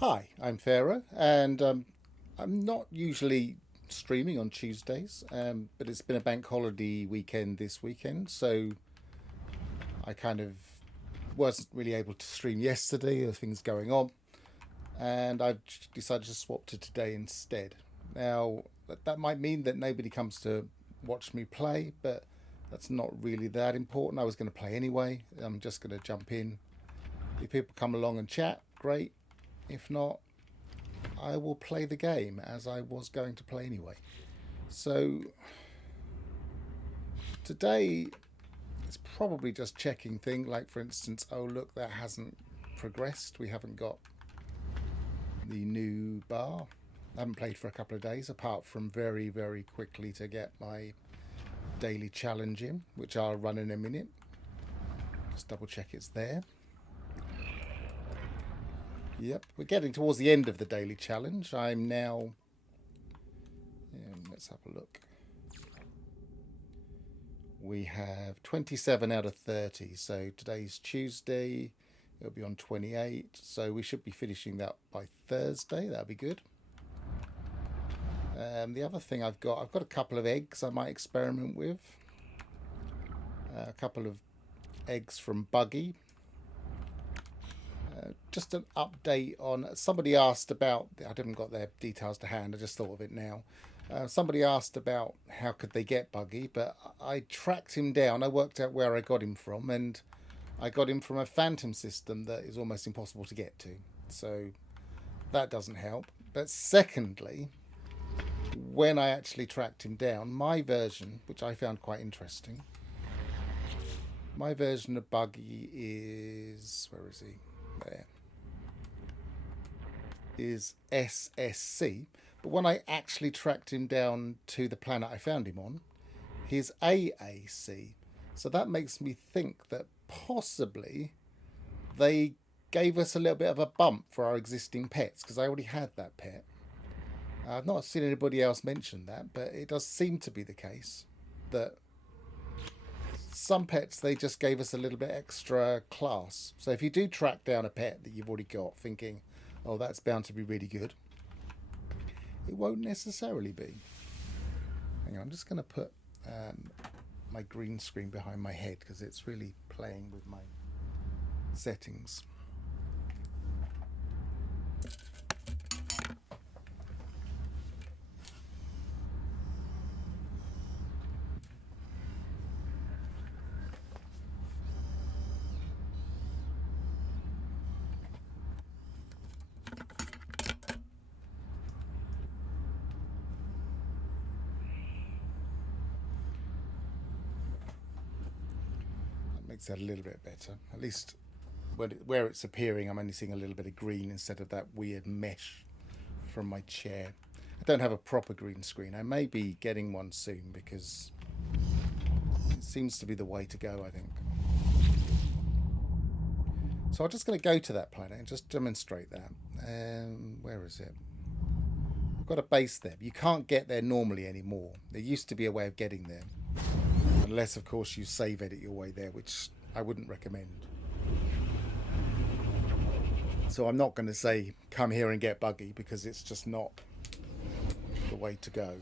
Hi, I'm Pharaoh, and I'm not usually streaming on Tuesdays, but it's been a bank holiday weekend this weekend, so I kind of wasn't really able to stream yesterday. There were things going on, and I've decided to swap to today instead. Now, that might mean that nobody comes to watch me play, but that's not really that important. I was going to play anyway. I'm just going to jump in. If people come along and chat, great. If not, I will play the game as I was going to play anyway. So today it's probably just checking things like, for instance, oh look, that hasn't progressed. We haven't got the new bar. I haven't played for a couple of days, apart from very quickly to get my daily challenge in, which I'll run in a minute. Just double check it's there. Yep, we're getting towards the end of the daily challenge. I'm now... let's have a look. We have 27 out of 30. So today's Tuesday. It'll be on 28. So we should be finishing that by Thursday. That'll be good. The other thing I've got a couple of eggs I might experiment with. A couple of eggs from Buggy. Just an update on... Somebody asked about... I haven't got their details to hand. I just thought of it now. Somebody asked about how could they get Buggy, but I tracked him down. I worked out where I got him from, and I got him from a Phantom system that is almost impossible to get to. So that doesn't help. But secondly, when I actually tracked him down, my version, which I found quite interesting, my version of Buggy is... Where is he? There. Is SSC. But when I actually tracked him down to the planet I found him on, he's AAC. So that makes me think that possibly they gave us a little bit of a bump for our existing pets, because I already had that pet. I've not seen anybody else mention that, but it does seem to be the case that some pets, they just gave us a little bit extra class. So if you do track down a pet that you've already got thinking, oh, that's bound to be really good, it won't necessarily be. Hang on, I'm just going to put my green screen behind my head because it's really playing with my settings. Makes that a little bit better. At least where it's appearing, I'm only seeing a little bit of green instead of that weird mesh from my chair. I don't have a proper green screen. I may be getting one soon because it seems to be the way to go, I think. So I'm just going to go to that planet and just demonstrate that. Where is it? I've got a base there. You can't get there normally anymore. There used to be a way of getting there. Unless, of course, you save edit your way there, which I wouldn't recommend. So I'm not going to say, come here and get Buggy, because it's just not the way to go.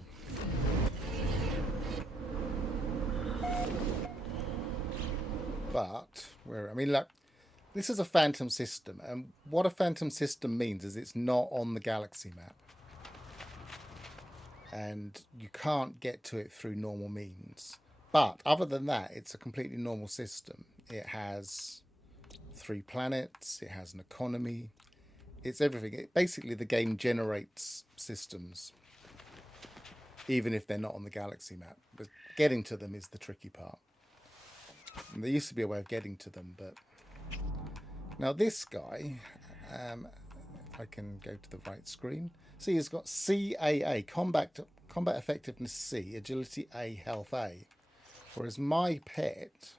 But, look, this is a Phantom system, and what a Phantom system means is it's not on the galaxy map. And you can't get to it through normal means. But other than that, it's a completely normal system. It has 3 planets. It has an economy. It's everything. Basically, the game generates systems, even if they're not on the galaxy map. But getting to them is the tricky part. And there used to be a way of getting to them, but... Now this guy, if I can go to the right screen, see, he's got CAA, Combat Effectiveness C, Agility A, Health A. Whereas my pet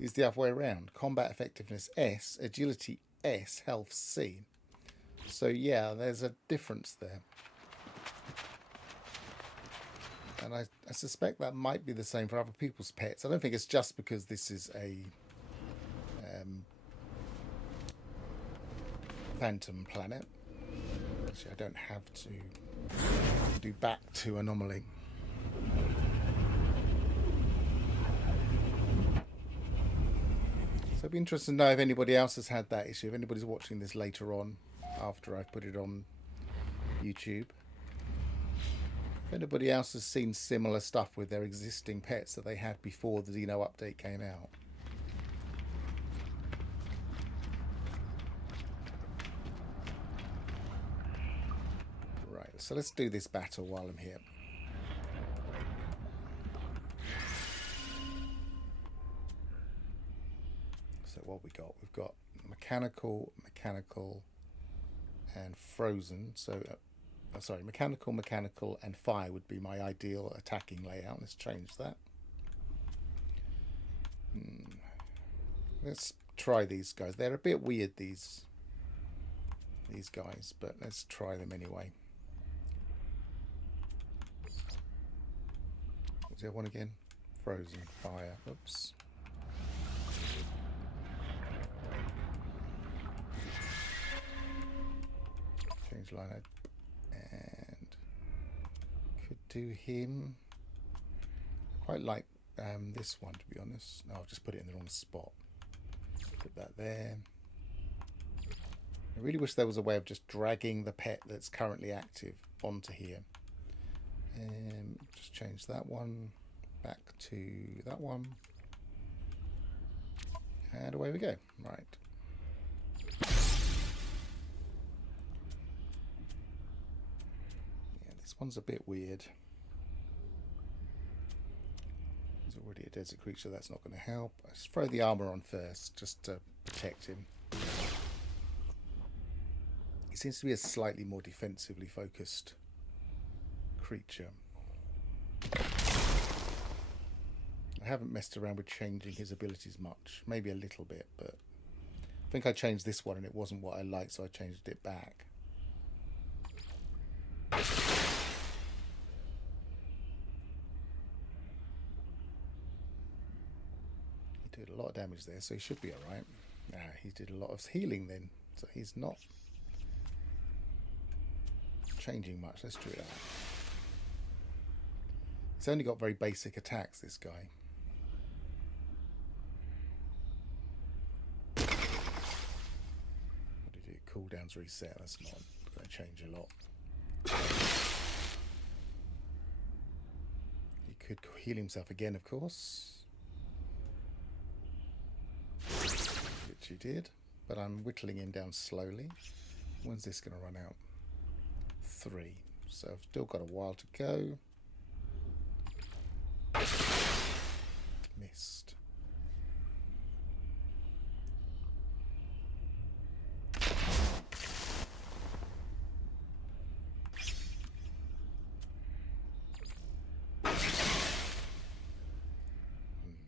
is the other way around. Combat Effectiveness S, Agility S, Health C. So yeah, there's a difference there. And I suspect that might be the same for other people's pets. I don't think it's just because this is a Phantom Planet. Actually, I don't have to do back to Anomaly. So it'd be interesting to know if anybody else has had that issue. If anybody's watching this later on, after I've put it on YouTube. If anybody else has seen similar stuff with their existing pets that they had before the Xeno update came out. Right, so let's do this battle while I'm here. So what we got? We've got mechanical, and frozen. So, sorry, mechanical, and fire would be my ideal attacking layout. Let's change that. Let's try these guys. They're a bit weird, these guys, but let's try them anyway. What's the other one again? Frozen, fire. Oops. Change line up, and could do him. I quite like this one, to be honest. No, I'll just put it in the wrong spot. Put that there. I really wish there was a way of just dragging the pet that's currently active onto here. Just change that one back to that one. And away we go. Right. Yeah, this one's a bit weird. He's already a desert creature, that's not going to help. Let's throw the armor on first, just to protect him. He seems to be a slightly more defensively focused creature. I haven't messed around with changing his abilities much. Maybe a little bit, but I think I changed this one and it wasn't what I liked, so I changed it back. He did a lot of damage there, so he should be alright. Nah, he did a lot of healing then, so he's not changing much. Let's do that. He's only got very basic attacks, this guy. What did he do? Cooldowns reset. That's not going to change a lot. He could heal himself again, of course. Which he did. But I'm whittling him down slowly. When's this going to run out? 3. So I've still got a while to go. Missed.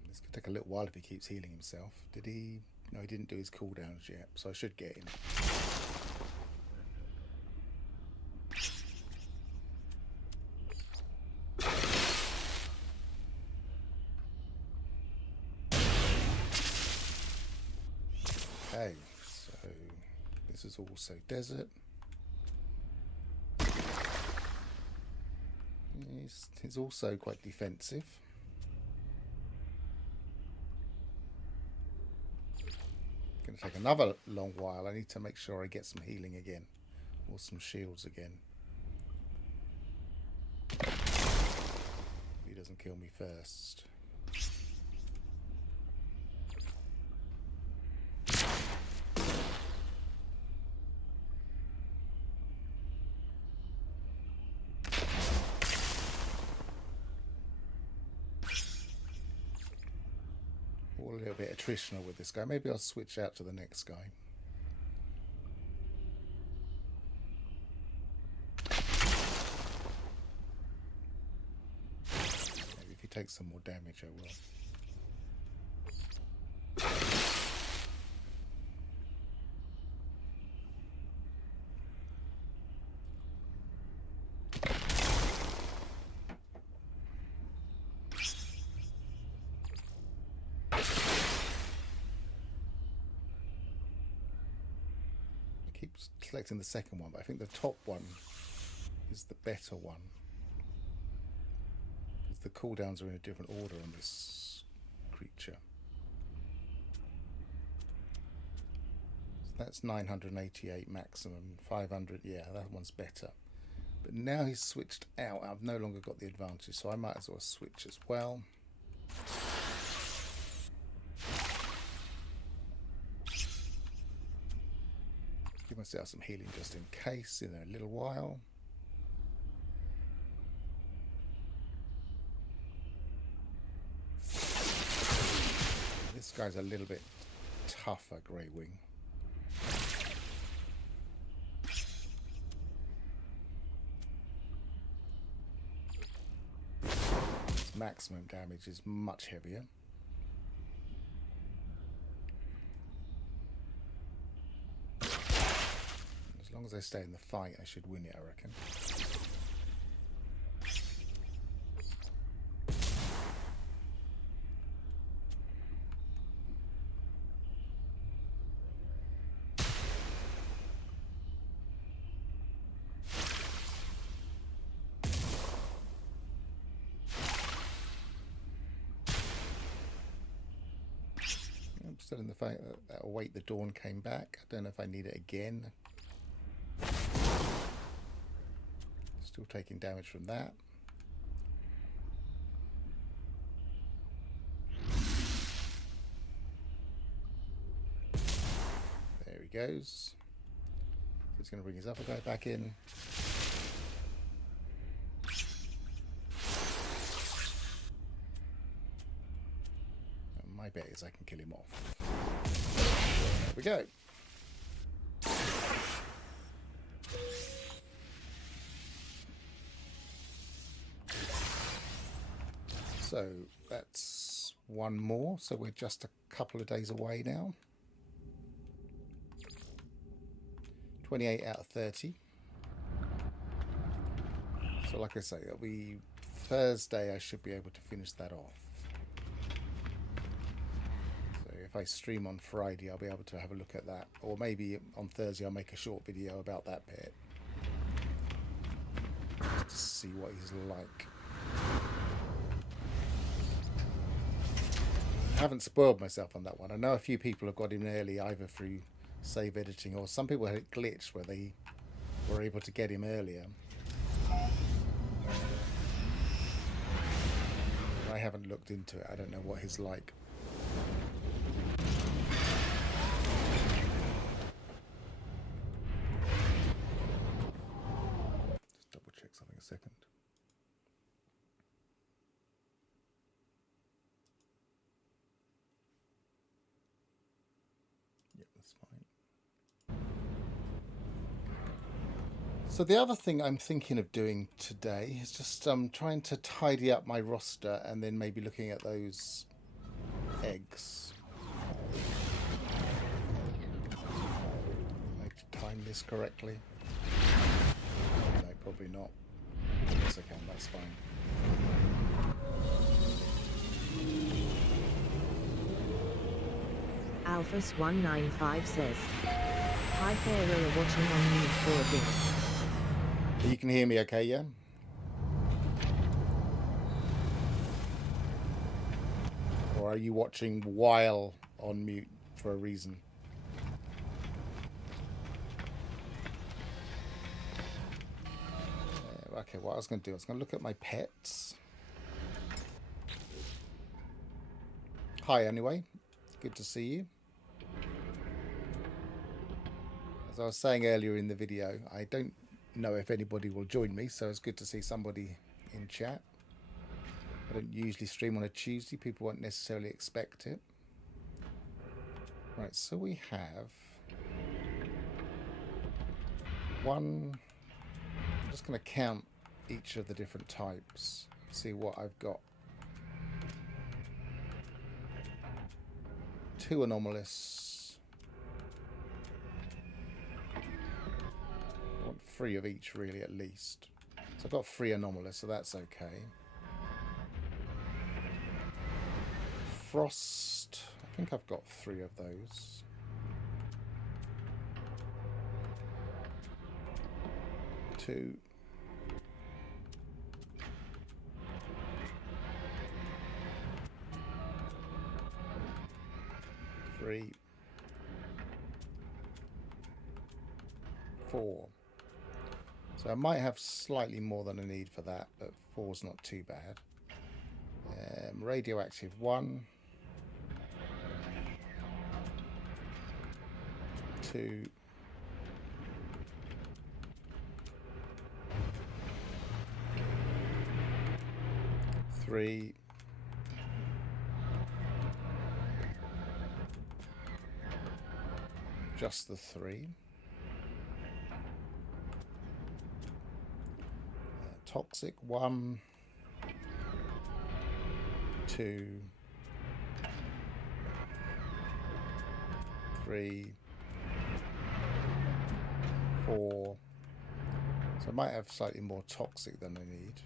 This could take a little while if he keeps healing himself. Did he? No, he didn't do his cooldowns yet, so I should get him. Okay, so this is also desert. He's also quite defensive. Going to take another long while. I need to make sure I get some healing again, or some shields again. If he doesn't kill me first. A little bit attritional with this guy. Maybe I'll switch out to the next guy. Maybe if he takes some more damage, I will. keep selecting the second one, but I think the top one is the better one. Because the cooldowns are in a different order on this creature. So that's 988 maximum, 500, yeah, that one's better. But now he's switched out, I've no longer got the advantage, so I might as well switch as well. Give myself some healing just in case in a little while. This guy's a little bit tougher, Grey Wing. Its maximum damage is much heavier. As long as I stay in the fight, I should win it, I reckon. I'm still in the fight. That Await the Dawn came back. I don't know if I need it again. Still taking damage from that. There he goes. He's going to bring his upper guy back in. And my bet is I can kill him off. There we go. So that's one more, so we're just a couple of days away now. 28 out of 30. So like I say, it'll be Thursday I should be able to finish that off. So if I stream on Friday, I'll be able to have a look at that. Or maybe on Thursday I'll make a short video about that bit. Just to see what he's like. I haven't spoiled myself on that one. I know a few people have got him early, either through save editing, or some people had it glitched where they were able to get him earlier. I haven't looked into it. I don't know what he's like. Just double check something a second. That's fine. So the other thing I'm thinking of doing today is just trying to tidy up my roster and then maybe looking at those eggs. I time this correctly? No, probably not. Yes, I can. That's fine. Alphas195 says, "Hi Pharaoh, watching on mute for a bit." You can hear me okay, yeah? Or are you watching while on mute for a reason? Okay, what I was going to do, I was going to look at my pets. Hi, anyway. Good to see you. As I was saying earlier in the video, I don't know if anybody will join me, so it's good to see somebody in chat. I don't usually stream on a Tuesday. People won't necessarily expect it. Right, so we have one. I'm just going to count each of the different types, see what I've got. 2 anomalous. I want 3 of each, really, at least. So I've got 3 anomalous, so that's okay. Frost. I think I've got 3 of those. 2, 3, 4. So I might have slightly more than I need for that, but 4's not too bad. Radioactive 1, 2, 3, 3. Toxic 1, 2, 3, 4. So I might have slightly more toxic than I need.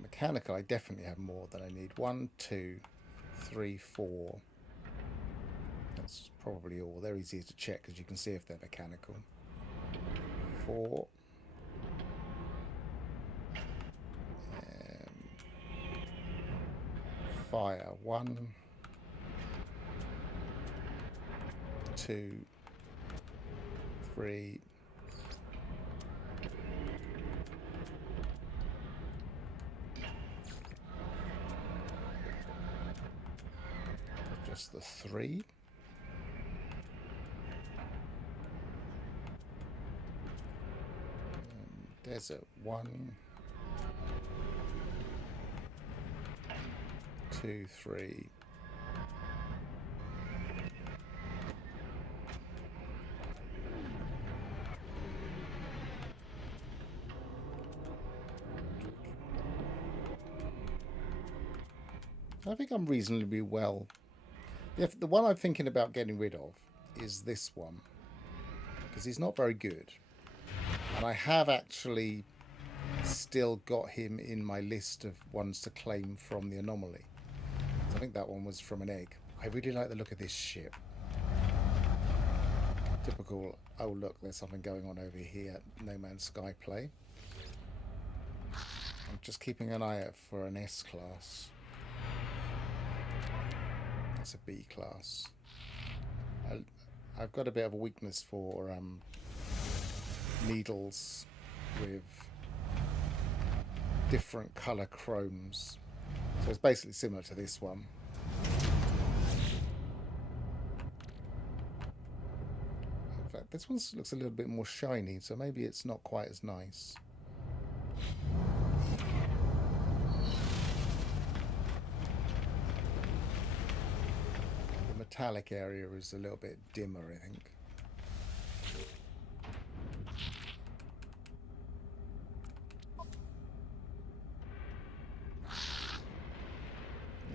Mechanical, I definitely have more than I need. 1, 2, 3, 4. That's probably all. They're easier to check because you can see if they're mechanical. 4. Fire. 1, 2, 3. Just the 3. Desert 1, 2, 3. I think I'm reasonably well. The one I'm thinking about getting rid of is this one, because he's not very good. And I have actually still got him in my list of ones to claim from the anomaly. I think that one was from an egg. I really like the look of this ship. Typical, oh look, there's something going on over here, No Man's Sky play. I'm just keeping an eye out for an S class. That's a B class. I've got a bit of a weakness for needles with different colour chromes. So it's basically similar to this one. In fact, this one looks a little bit more shiny, so maybe it's not quite as nice. The metallic area is a little bit dimmer, I think.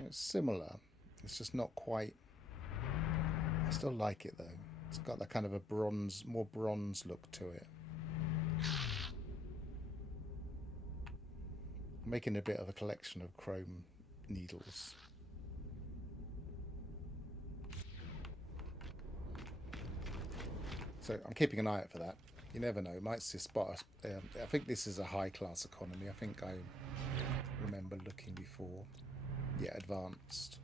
It's similar, it's just not quite. I still like it though. It's got that kind of a bronze, more bronze look to it. I'm making a bit of a collection of chrome needles. So I'm keeping an eye out for that. You never know, might see spot. I think this is a high class economy. I think I remember looking before. Yeah, advanced.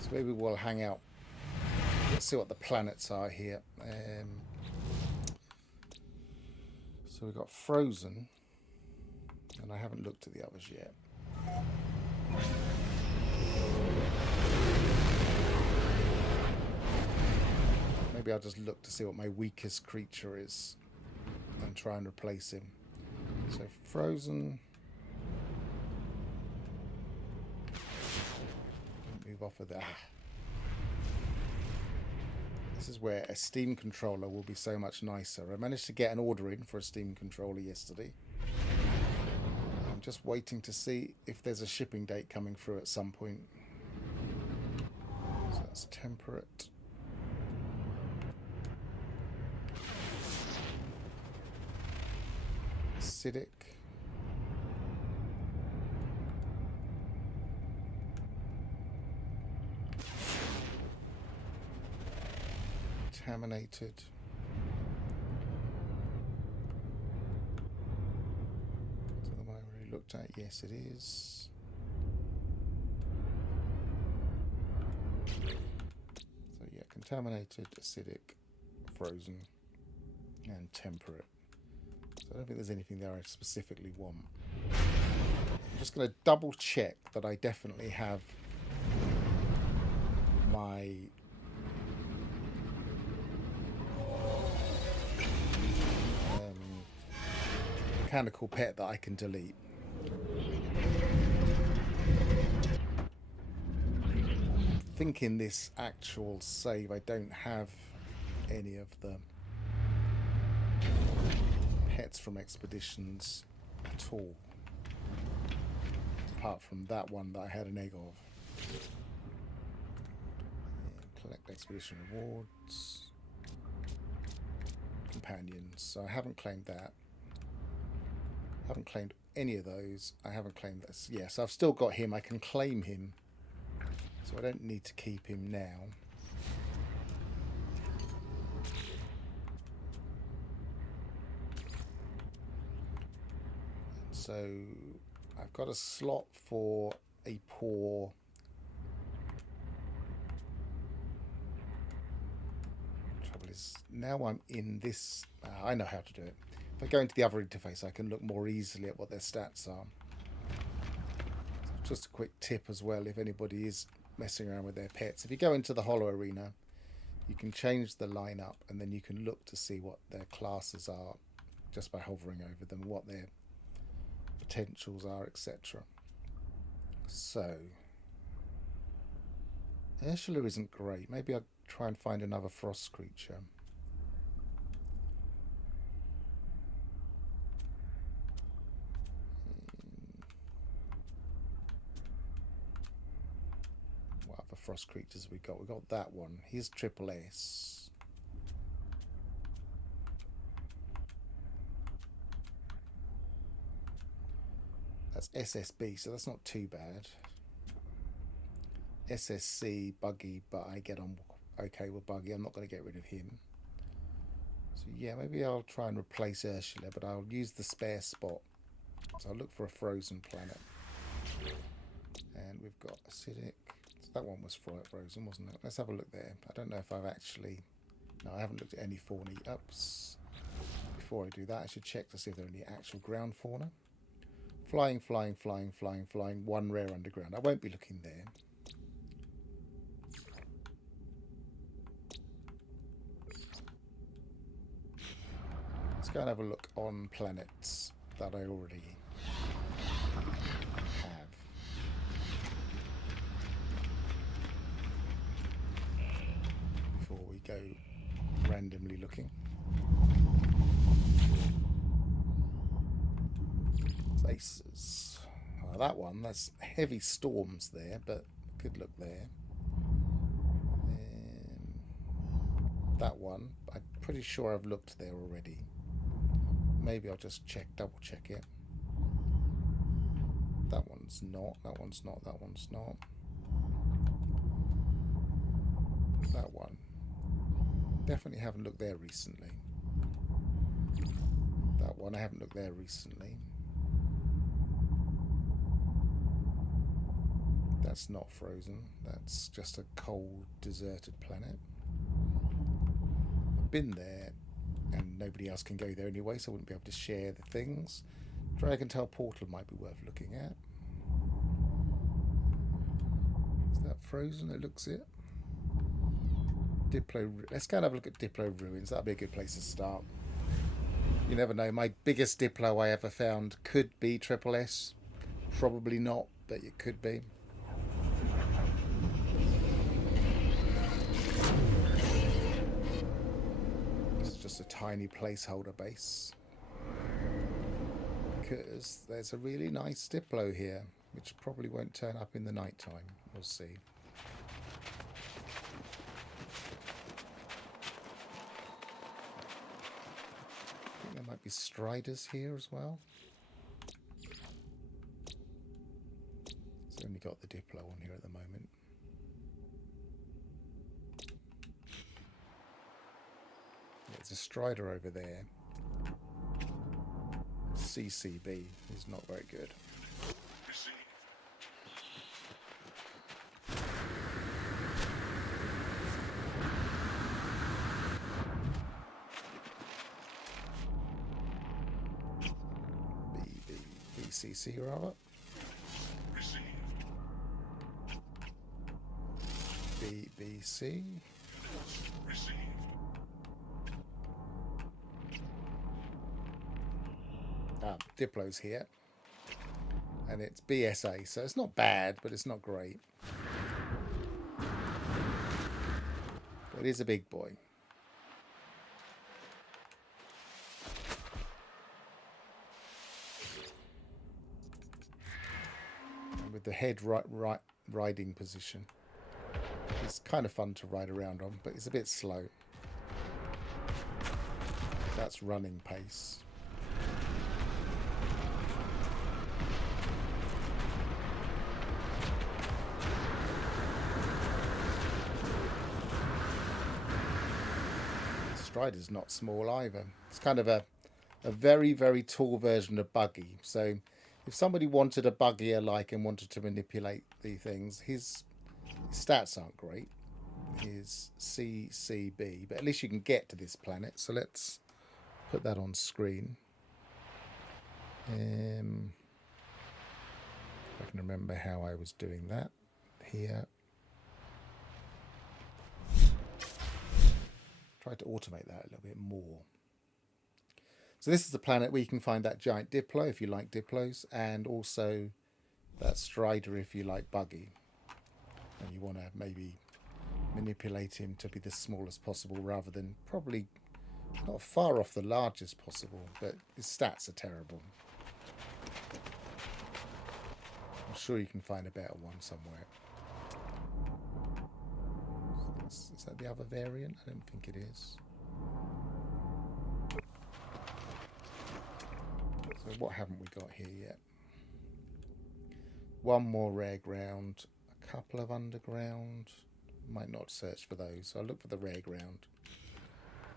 So maybe we'll hang out. Let's see what the planets are here. So we've got Frozen, and I haven't looked at the others yet. Maybe I'll just look to see what my weakest creature is and try and replace him. So Frozen. Move off of that. This is where a Steam controller will be so much nicer. I managed to get an order in for a Steam controller yesterday. I'm just waiting to see if there's a shipping date coming through at some point. So that's temperate. Acidic. contaminated? Is that the one I already looked at? Yes, it is. So yeah, contaminated, acidic, frozen, and temperate. So I don't think there's anything there I specifically want. I'm just going to double check that I definitely have my mechanical pet that I can delete. I think in this actual save I don't have any of the pets from expeditions at all, apart from that one that I had an egg of. And collect expedition rewards, companions. So I haven't claimed that. I haven't claimed any of those. I haven't claimed this. Yes, I've still got him. I can claim him, so I don't need to keep him now. So I've got a slot for a paw. Trouble is, now I'm in this. I know how to do it. If I go into the other interface, I can look more easily at what their stats are. So just a quick tip as well, if anybody is messing around with their pets. If you go into the Holo Arena, you can change the lineup, and then you can look to see what their classes are just by hovering over them, what their potentials are, etc. So Ursula isn't great. Maybe I'll try and find another frost creature. What other frost creatures we got? We got that one. Here's Triple S. That's SSB, so that's not too bad. SSC, Buggy, but I get on okay with Buggy. I'm not going to get rid of him. So yeah, maybe I'll try and replace Ursula, but I'll use the spare spot. So I'll look for a frozen planet. And we've got acidic. So that one was frozen, wasn't it? Let's have a look there. I don't know if I've actually... No, I haven't looked at any fauna. Oops. Before I do that, I should check to see if there are any actual ground fauna. Flying, flying, flying, flying, flying. One rare underground. I won't be looking there. Let's go and have a look on planets that I already have. Before we go randomly looking. Places. Oh, that one, that's heavy storms there, but good look there. That one, I'm pretty sure I've looked there already. Maybe I'll just double check it. That one's not, that one's not, that one's not. That one. Definitely haven't looked there recently. That one, I haven't looked there recently. That's not frozen. That's just a cold, deserted planet. I've been there, and nobody else can go there anyway, so I wouldn't be able to share the things. Dragontail Portal might be worth looking at. Is that frozen? It looks it. Diplo. Let's go and have a look at Diplo Ruins. That'd be a good place to start. You never know. My biggest Diplo I ever found could be Triple S. Probably not, but it could be. Just a tiny placeholder base, because there's a really nice Diplo here, which probably won't turn up in the night time. We'll see. I think there might be Striders here as well. It's only got the Diplo on here at the moment. Strider over there. CCB is not very good. BCC rather. BBC. Diplo's here. And it's BSA, so it's not bad, but it's not great. But it is a big boy. And with the head riding position, it's kind of fun to ride around on, but it's a bit slow. That's running pace. Strider's not small either. It's kind of a very, very tall version of Buggy. So if somebody wanted a buggier like and wanted to manipulate the things, his stats aren't great. His CCB, but at least you can get to this planet. So let's put that on screen. I can remember how I was doing that here. Try to automate that a little bit more. So this is the planet where you can find that giant Diplo if you like Diplos, and also that Strider if you like Buggy. And you want to maybe manipulate him to be the smallest possible rather than probably not far off the largest possible, but his stats are terrible. I'm sure you can find a better one somewhere. Is that the other variant? I don't think it is. So what haven't we got here yet? One more rare ground, a couple of underground. Might not search for those. I'll look for the rare ground.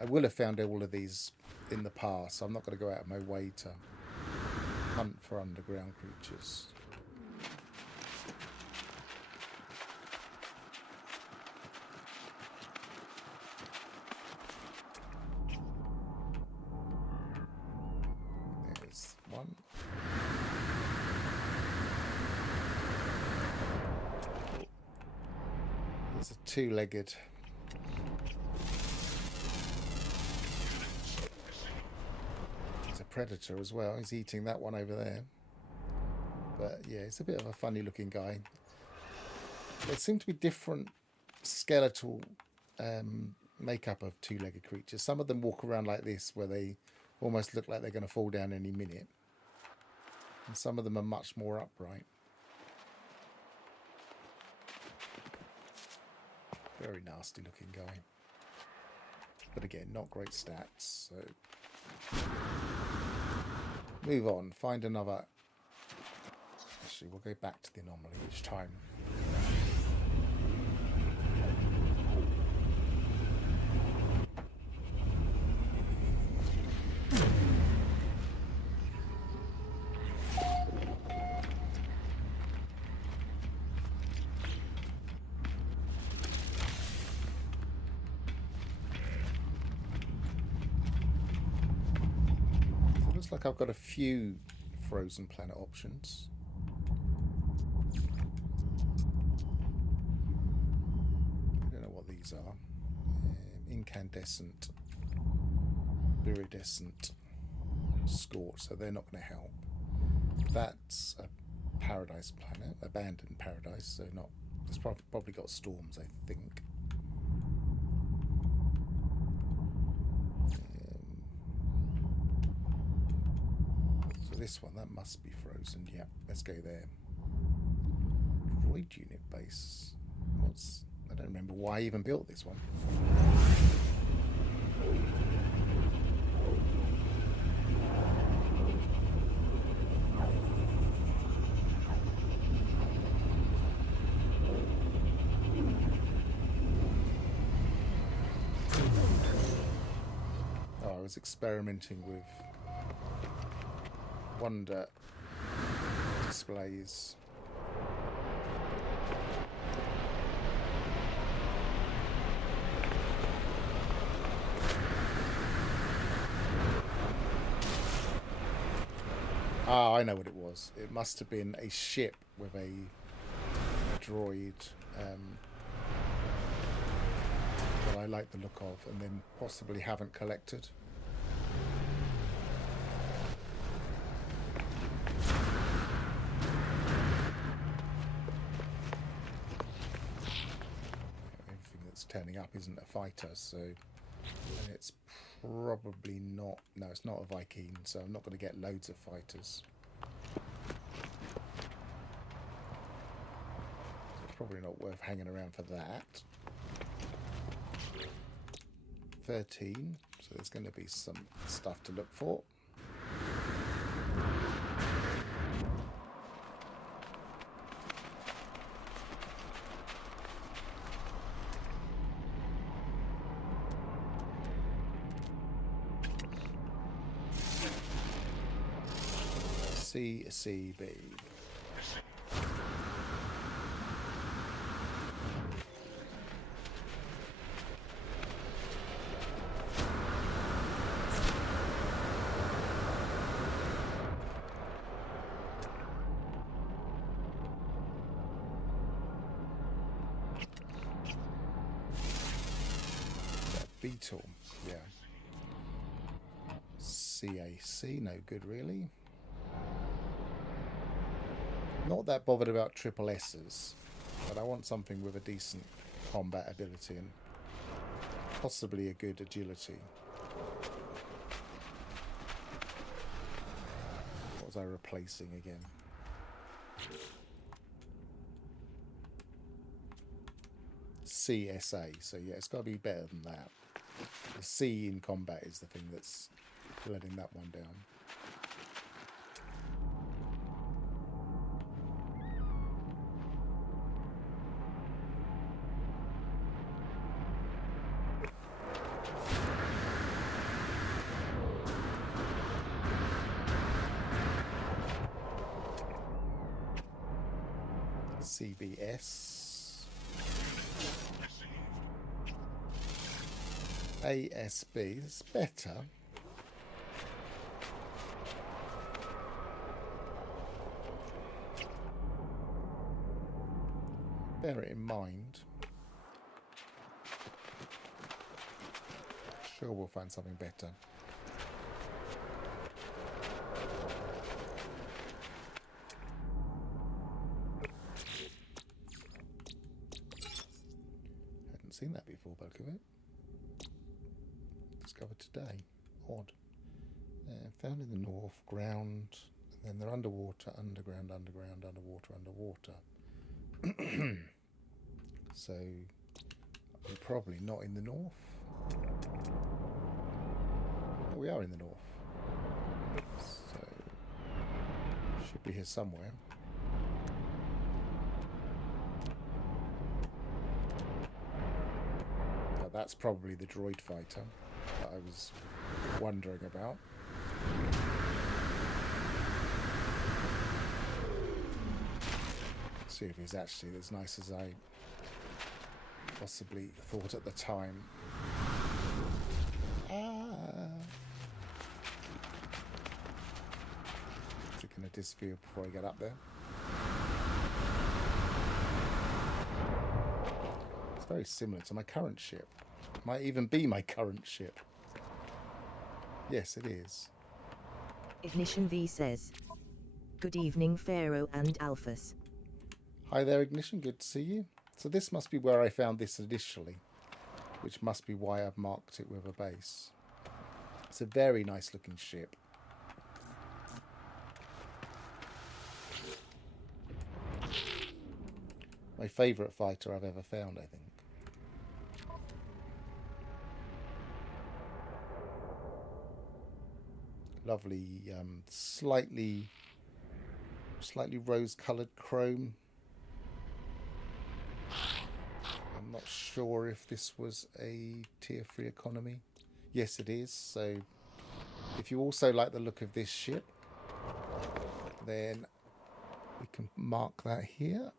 I will have found all of these in the past, so I'm not going to go out of my way to hunt for underground creatures. There's one. There's a two-legged. There's a predator as well. He's eating that one over there. But yeah, it's a bit of a funny looking guy. There seem to be different skeletal makeup of two-legged creatures. Some of them walk around like this, where they almost look like they're going to fall down any minute. And some of them are much more upright. Very nasty looking guy. But again, not great stats. So move on. Find another. Actually, we'll go back to the anomaly each time. Looks like I've got a few frozen planet options. I don't know what these are. Incandescent, viridescent, scorch, so they're not going to help. That's a paradise planet, abandoned paradise, so not. It's probably got storms, I think. So this one, that must be frozen. Yeah, let's go there. Droid unit base. I don't remember why I even built this one. Oh, was experimenting with wonder displays. Ah, I know what it was. It must have been a ship with a droid that I like the look of and then possibly haven't collected. Everything that's turning up isn't a fighter, so... And it's probably not... No, it's not a Viking, so I'm not going to get loads of fighters. So it's probably not worth hanging around for that. 13, so there's going to be some stuff to look for. CCB. Beetle, yeah. CAC, no good really. Not that bothered about triple S's, but I want something with a decent combat ability and possibly a good agility. What was I replacing again? CSA, so yeah, it's got to be better than that. The C in combat is the thing that's letting that one down. CBS. ASB is better. Bear it in mind. Sure, we'll find something better. Hadn't seen that before, by the look of it. Discovered today. Odd. Found in the north, ground, and then they're underwater, underground, underground, underwater, underwater. So, we're probably not in the north. Oh, we are in the north. So, should be here somewhere. Now, that's probably the droid fighter that I was wondering about. See if he's actually as nice as I possibly thought at the time. Taking a disc view before I get up there. It's very similar to my current ship. Might even be my current ship. Yes, it is. Ignition V says, "Good evening, Pharaoh and Alphas." Hi there, Ignition. Good to see you. So this must be where I found this initially, which must be why I've marked it with a base. It's a very nice looking ship. My favourite fighter I've ever found, I think. Lovely, slightly rose-coloured chrome. I'm not sure if this was a tier 3 economy. Yes, it is. So if you also like the look of this ship, then we can mark that here.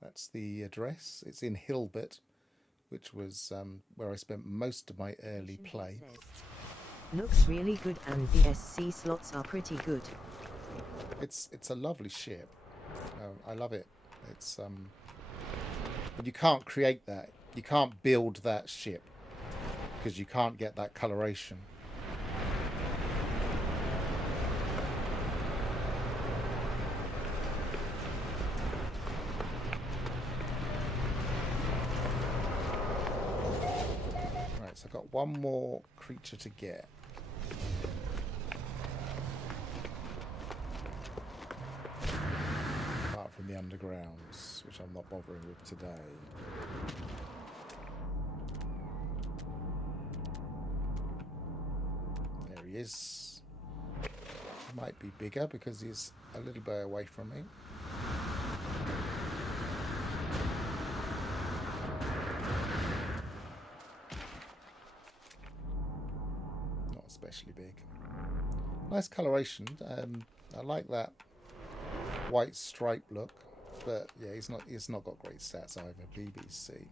That's the address. It's in Hilbert, which was where I spent most of my early play. Looks really good, and the SC slots are pretty good. It's a lovely ship. I love it. It's but you can't create that. You can't build that ship because you can't get that coloration. Right, so I've got one more creature to get. Apart from the undergrounds, which I'm not bothering with today. There he is. He might be bigger because he's a little bit away from me. Not especially big. Nice coloration. I like that white stripe look, but yeah, he's not got great stats either. BBC.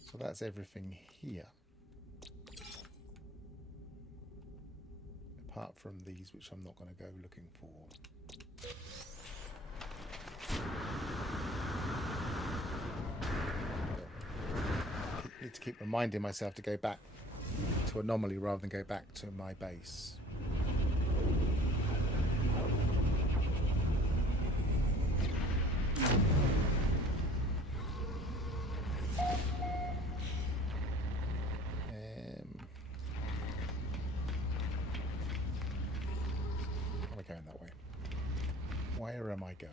So that's everything here. Apart from these, which I'm not going to go looking for. Need to keep reminding myself to go back to Anomaly rather than go back to my base. Am I going that way? Where am I going?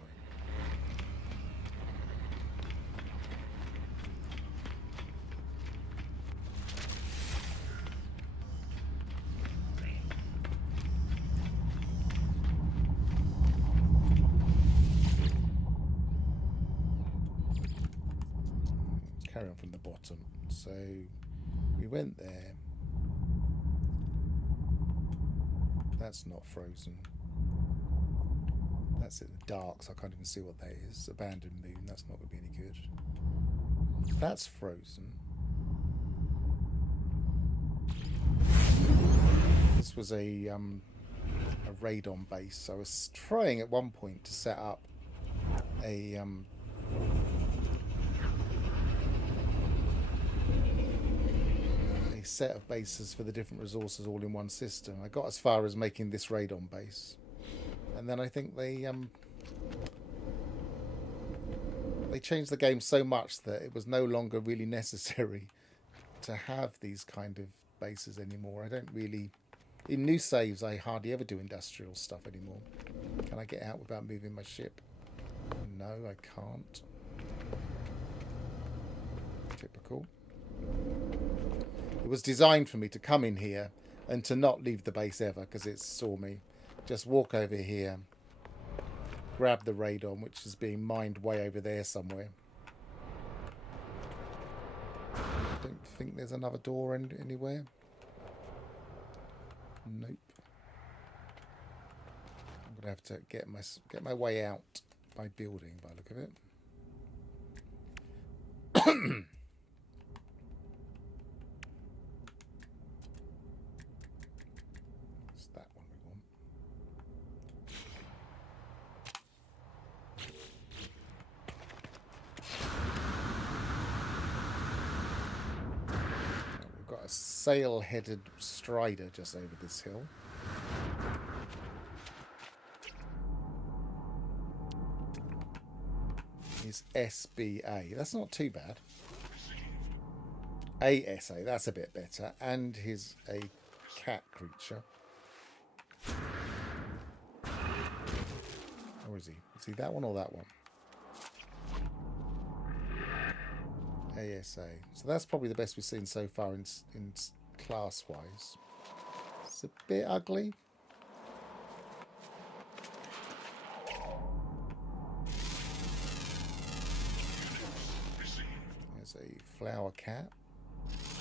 Carry on from the bottom. So we went there. That's not frozen. That's in the dark, so I can't even see what that is. Abandoned moon. That's not going to be any good. That's frozen. This was a radon base. I was trying at one point to set up a set of bases for the different resources all in one system. I got as far as making this radon base, and then I think they changed the game so much that it was no longer really necessary to have these kind of bases anymore. I don't really, in new saves, I hardly ever do industrial stuff anymore. Can I get out without moving my ship? No, I can't. Typical. It was designed for me to come in here and to not leave the base ever because it saw me. Just walk over here, grab the radon, which is being mined way over there somewhere. Don't think there's another door anywhere. Nope. I'm gonna have to get my way out by building, by the look of it. It's that one we want. We've got a sail-headed strider just over this hill. Is SBA. That's not too bad. ASA, that's a bit better. And he's a cat creature. Or is he? Is he that one or that one? ASA. So that's probably the best we've seen so far in class-wise. It's a bit ugly. There's a flower cat.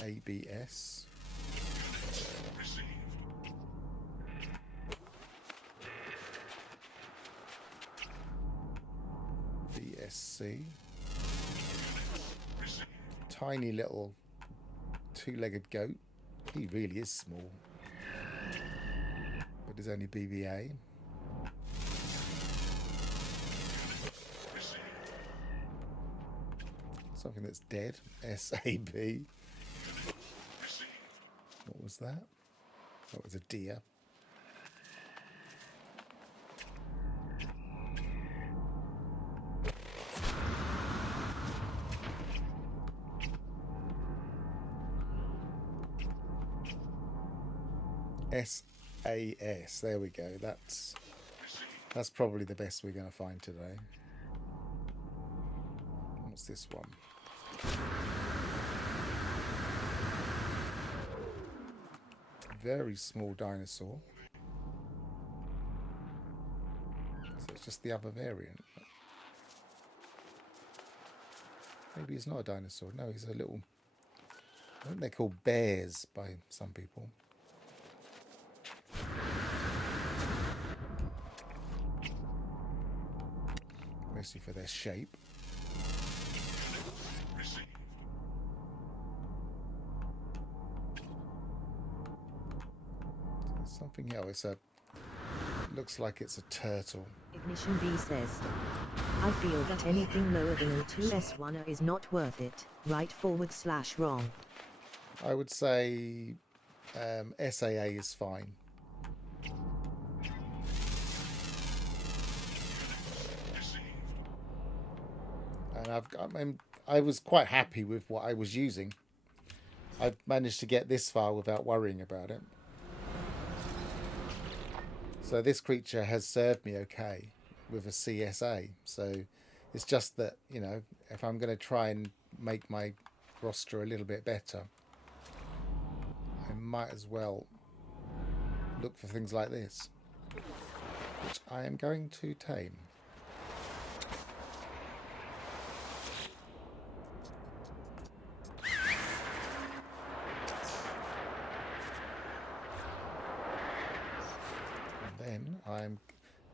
ABS. BSC. Tiny little two-legged goat. He really is small. But there's only BBA. Something that's dead. SAB. What was that? That was a deer. SAS. There we go. That's probably the best we're going to find today. What's this one? Very small dinosaur. So it's just the other variant. Maybe he's not a dinosaur. No, he's a little... I think they're called bears by some people. Mostly for their shape. Something else. Looks like it's a turtle. Ignition B says, I feel that anything lower than a 2S1 is not worth it. Right/wrong. I would say SAA is fine. And I was quite happy with what I was using. I've managed to get this far without worrying about it. So this creature has served me okay with a CSA. So it's just that, you know, if I'm going to try and make my roster a little bit better, I might as well look for things like this, which I am going to tame.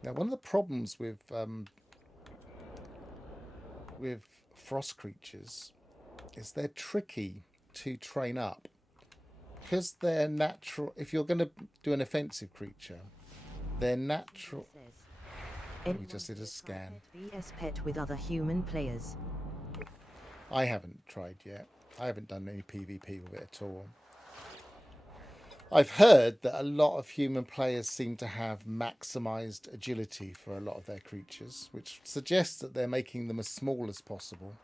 Now one of the problems with frost creatures is they're tricky to train up because they're natural. If you're going to do an offensive creature, they're natural. We just did a scan. VS pet with other human players. I haven't tried yet. I haven't done any PvP with it at all. I've heard that a lot of human players seem to have maximised agility for a lot of their creatures, which suggests that they're making them as small as possible.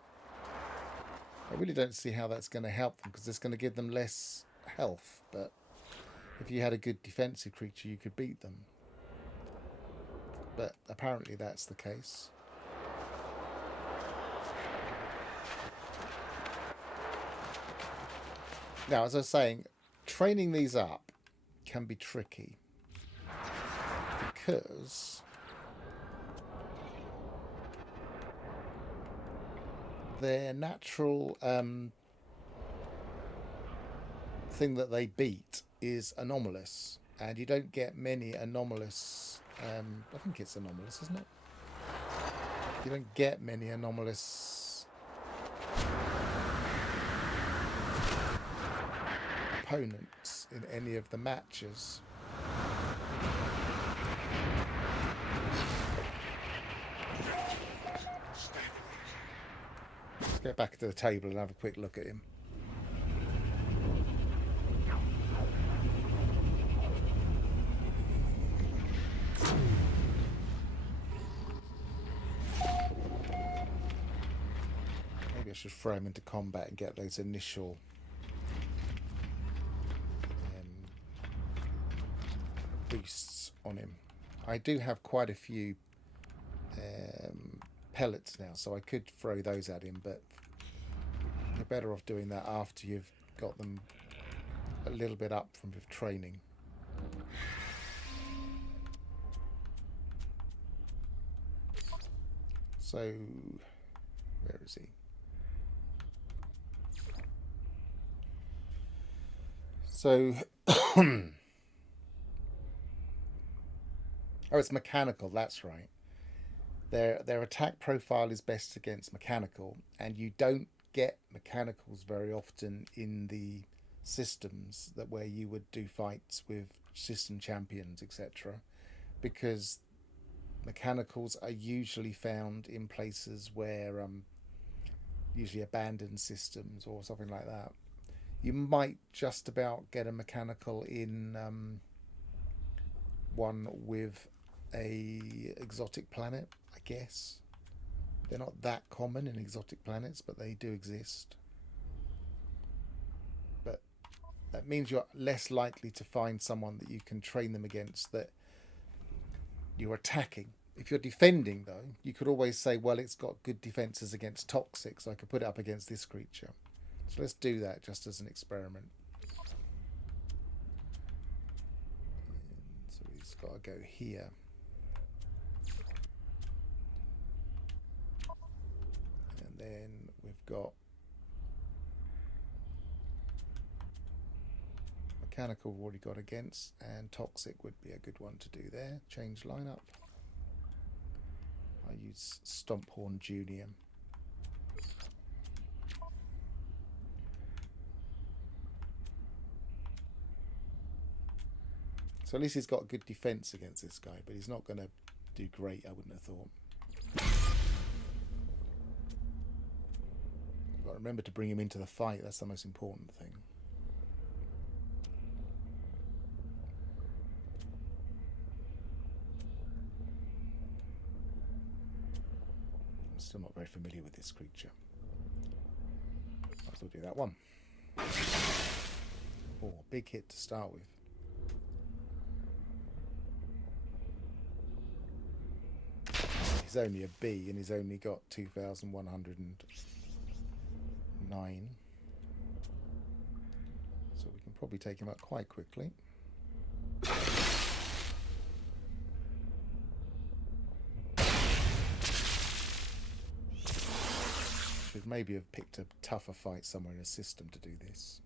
I really don't see how that's going to help them, because it's going to give them less health, but if you had a good defensive creature, you could beat them. But apparently that's the case. Now, as I was saying, training these up can be tricky because their natural thing that they beat is anomalous, and you don't get many anomalous. I think it's anomalous, isn't it? You don't get many anomalous opponents in any of the matches. Let's get back to the table and have a quick look at him. Maybe I should throw him into combat and get those initial boosts on him. I do have quite a few pellets now, so I could throw those at him, but you're better off doing that after you've got them a little bit up from training. So, where is he? So, oh, it's mechanical, that's right. Their attack profile is best against mechanical, and you don't get mechanicals very often in the systems that where you would do fights with system champions, etc. Because mechanicals are usually found in places where usually abandoned systems or something like that. You might just about get a mechanical in one with a exotic planet, I guess. They're not that common in exotic planets, but they do exist. But that means you're less likely to find someone that you can train them against that you're attacking. If you're defending, though, you could always say, well, it's got good defenses against toxic, so I could put it up against this creature. So let's do that just as an experiment. So he's got to go here. And then we've got mechanical we've already got against, and toxic would be a good one to do there. Change lineup. I use Stomphorn Junior. So at least he's got good defense against this guy, but he's not going to do great, I wouldn't have thought. You've got to remember to bring him into the fight. That's the most important thing. I'm still not very familiar with this creature. Might as well do that one. Oh, big hit to start with. He's only a B and he's only got 2,109. So we can probably take him out quite quickly. Should maybe have picked a tougher fight somewhere in a system to do this.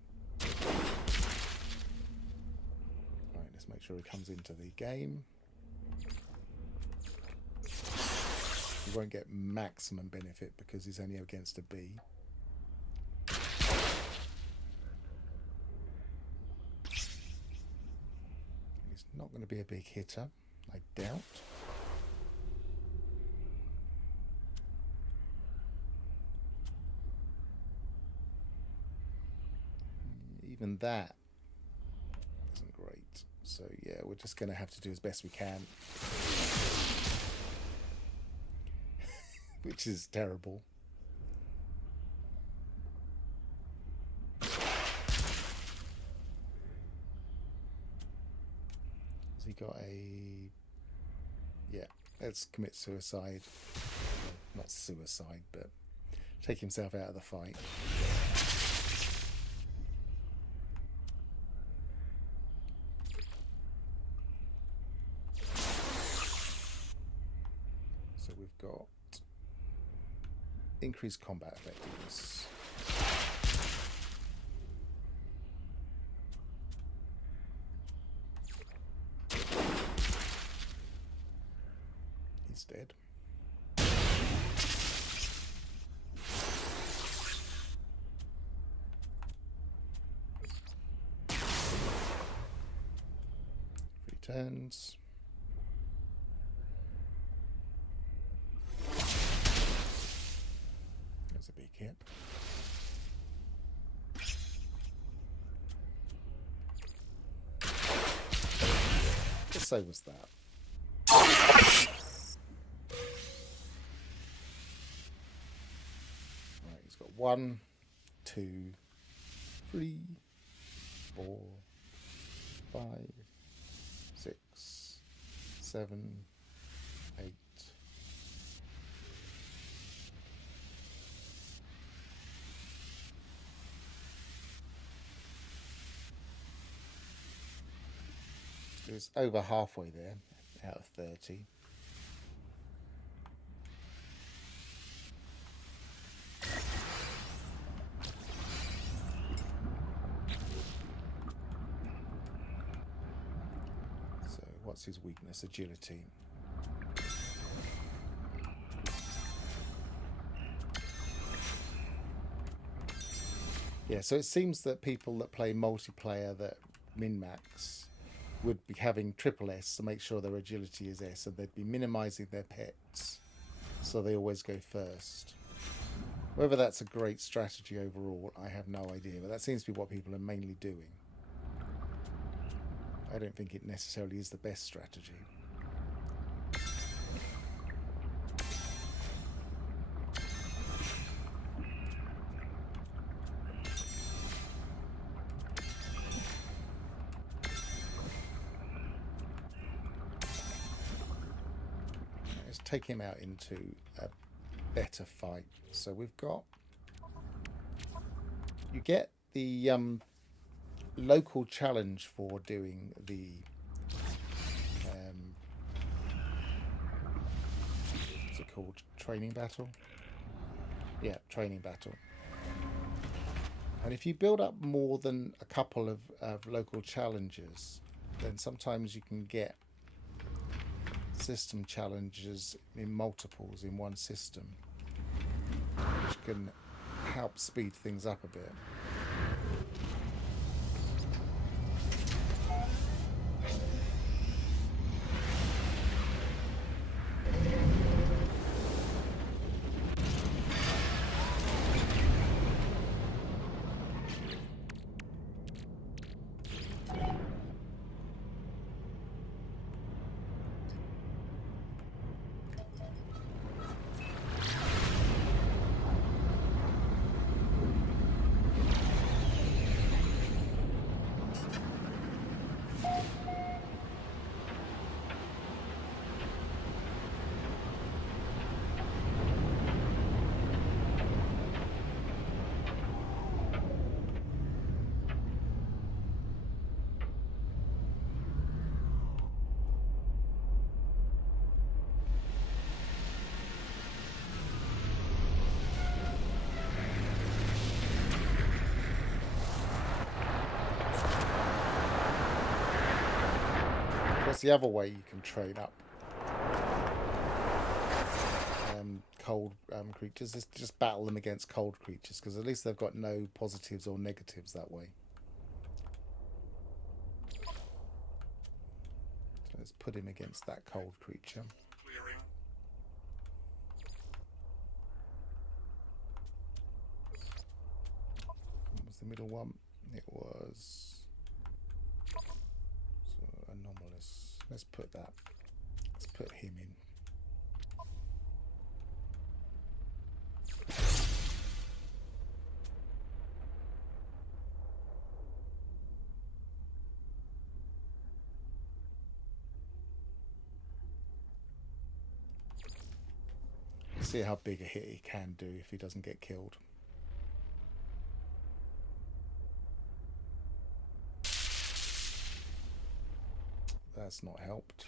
Right, let's make sure he comes into the game. He won't get maximum benefit because he's only against a B. He's not going to be a big hitter, I doubt. Even that isn't great. So yeah, we're just going to have to do as best we can. Which is terrible. Has he got a... Yeah, let's commit suicide. Well, not suicide, but take himself out of the fight. So we've got increased combat effectiveness. He's dead. Returns. That's a big hit. So was that. Right, he's got 1, 2, 3, 4, 5, 6, 7, 8. It was over halfway there, out of 30. What's his weakness? Agility. Yeah, so it seems that people that play multiplayer that min-max would be having triple S to make sure their agility is S, and they'd be minimizing their pets, so they always go first. Whether that's a great strategy overall, I have no idea, but that seems to be what people are mainly doing. I don't think it necessarily is the best strategy. Let's take him out into a better fight. So we've got... You get the local challenge for doing the what's it called? Training battle? Yeah, training battle. And if you build up more than a couple of local challenges, then sometimes you can get system challenges in multiples in one system, which can help speed things up a bit. That's the other way you can train up cold creatures, is just battle them against cold creatures, because at least they've got no positives or negatives that way. So let's put him against that cold creature. What was the middle one? It was anomalous. Let's put that. Let's put him in. See how big a hit he can do if he doesn't get killed. That's not helped.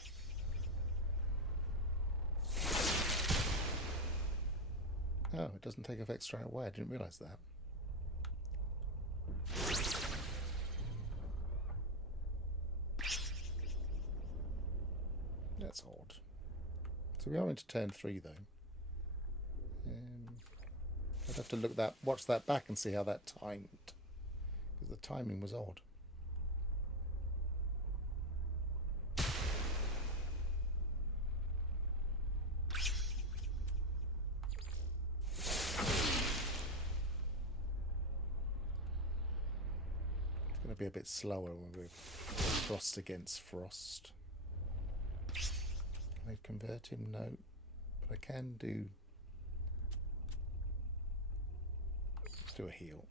Oh, it doesn't take effect straight away. I didn't realise that. That's odd. So we are into turn 3 though. I'd have to watch that back and see how that timed, because the timing was odd. It's going to be a bit slower when we're frost against frost. Can I convert him? No, but I can do. Let's do a heal.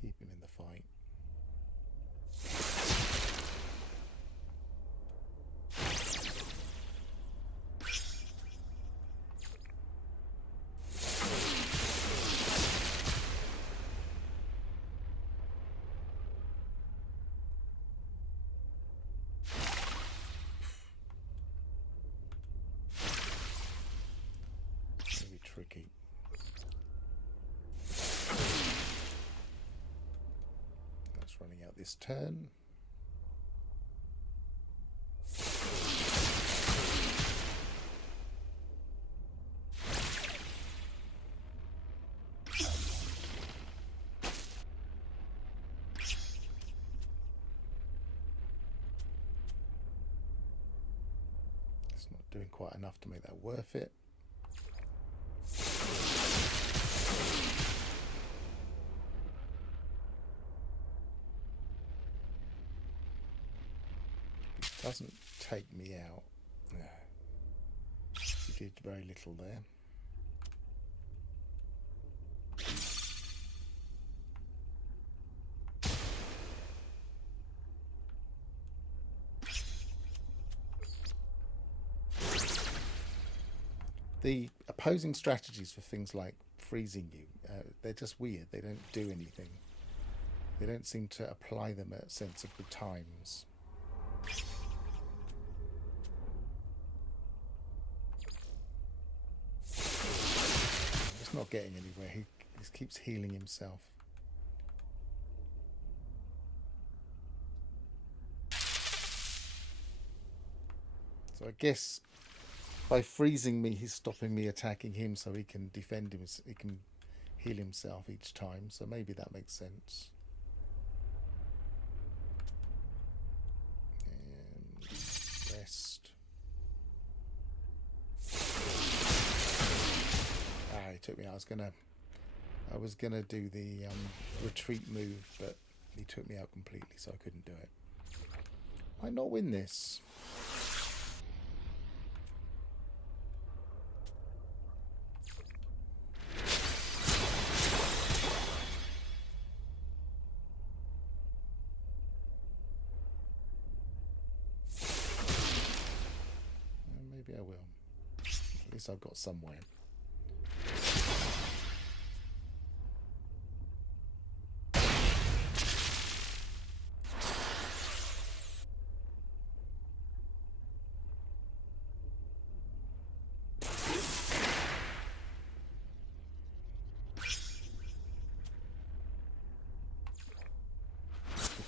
Keep him in the fight. Tricky. like this turn. It's not doing quite enough to make that worth it. Doesn't take me out. No. He did very little there. The opposing strategies for things like freezing you, they're just weird. They don't do anything. They don't seem to apply them at sensible times. Not getting anywhere. He just keeps healing himself. So I guess by freezing me, he's stopping me attacking him, so he can defend him. He can heal himself each time. So maybe that makes sense. And rest. He took me out. I was gonna do the retreat move, but he took me out completely, so I couldn't do it. Might not win this. Maybe I will. At least I've got somewhere.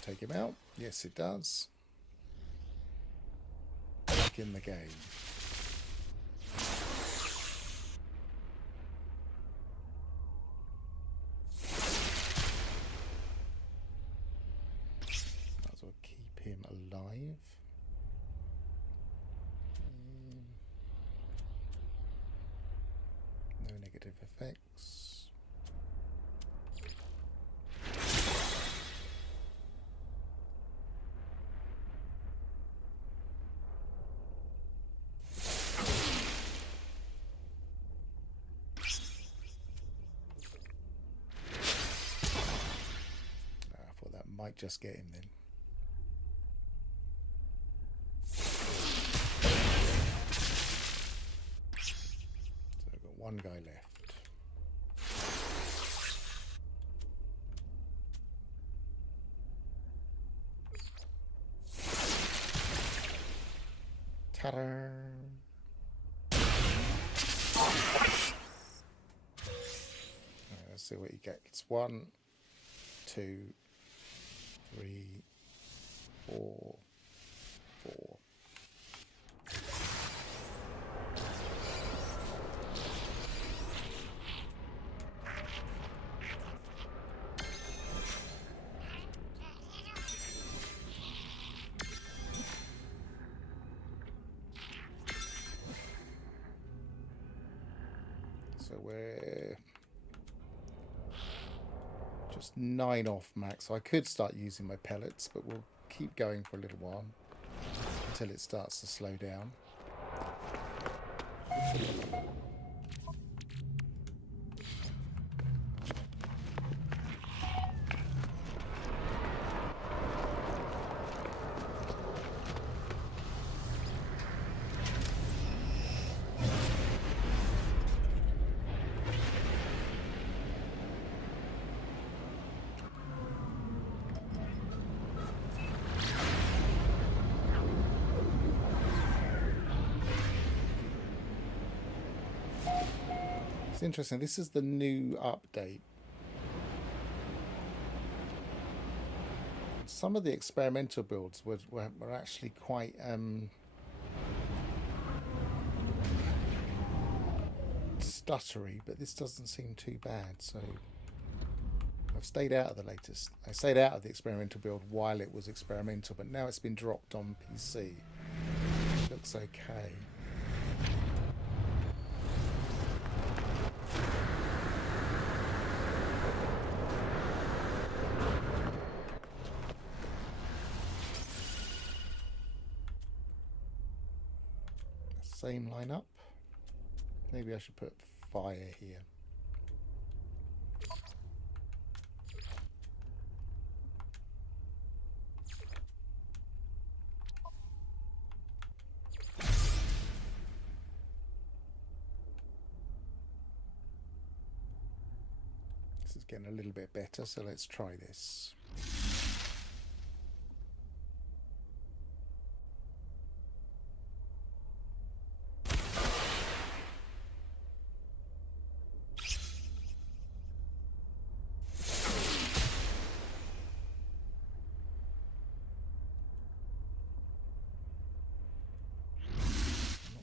Take him out. Yes, it does. Back in the game. Might as well keep him alive. No negative effects. Might just get him then. So I've got one guy left. Ta-da! Let's see what he gets. 1, 2, 3, 4, 4. So we're just 9 off max. So I could start using my pellets, but we'll keep going for a little while until it starts to slow down. It's interesting. This is the new update. some of the experimental builds were actually quite stuttery, but this doesn't seem too bad. So I've stayed out of the latest. I stayed out of the experimental build while it was experimental, but now it's been dropped on PC. It looks okay. Same lineup. Maybe I should put fire here. This is getting a little bit better, so let's try this.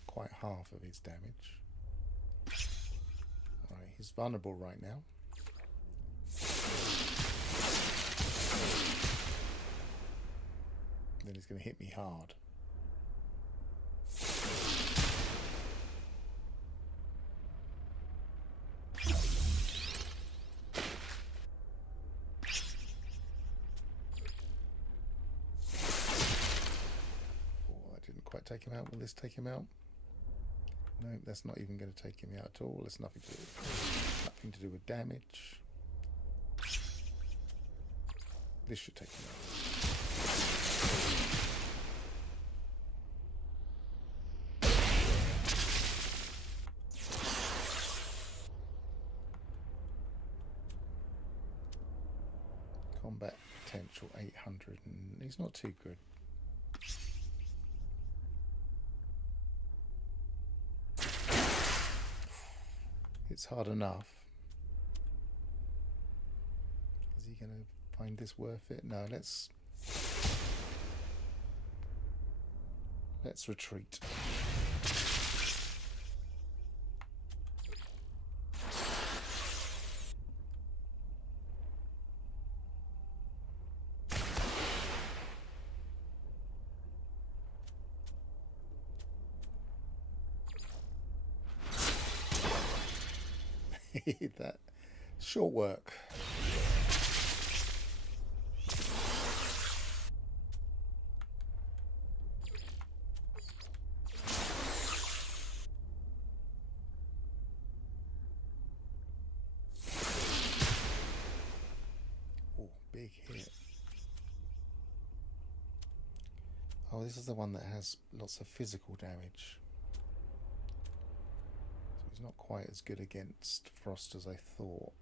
Quite half of his damage. Alright, he's vulnerable right now. Then he's going to hit me hard. Oh, that didn't quite take him out. Will this take him out? No, that's not even going to take him out at all. It's nothing to do with damage. This should take him out. Combat potential 800, and he's not too good. It's hard enough. Is he going to find this worth it? No, let's retreat. That short work. Oh, big hit. Oh, this is the one that has lots of physical damage. He's not quite as good against Frost as I thought.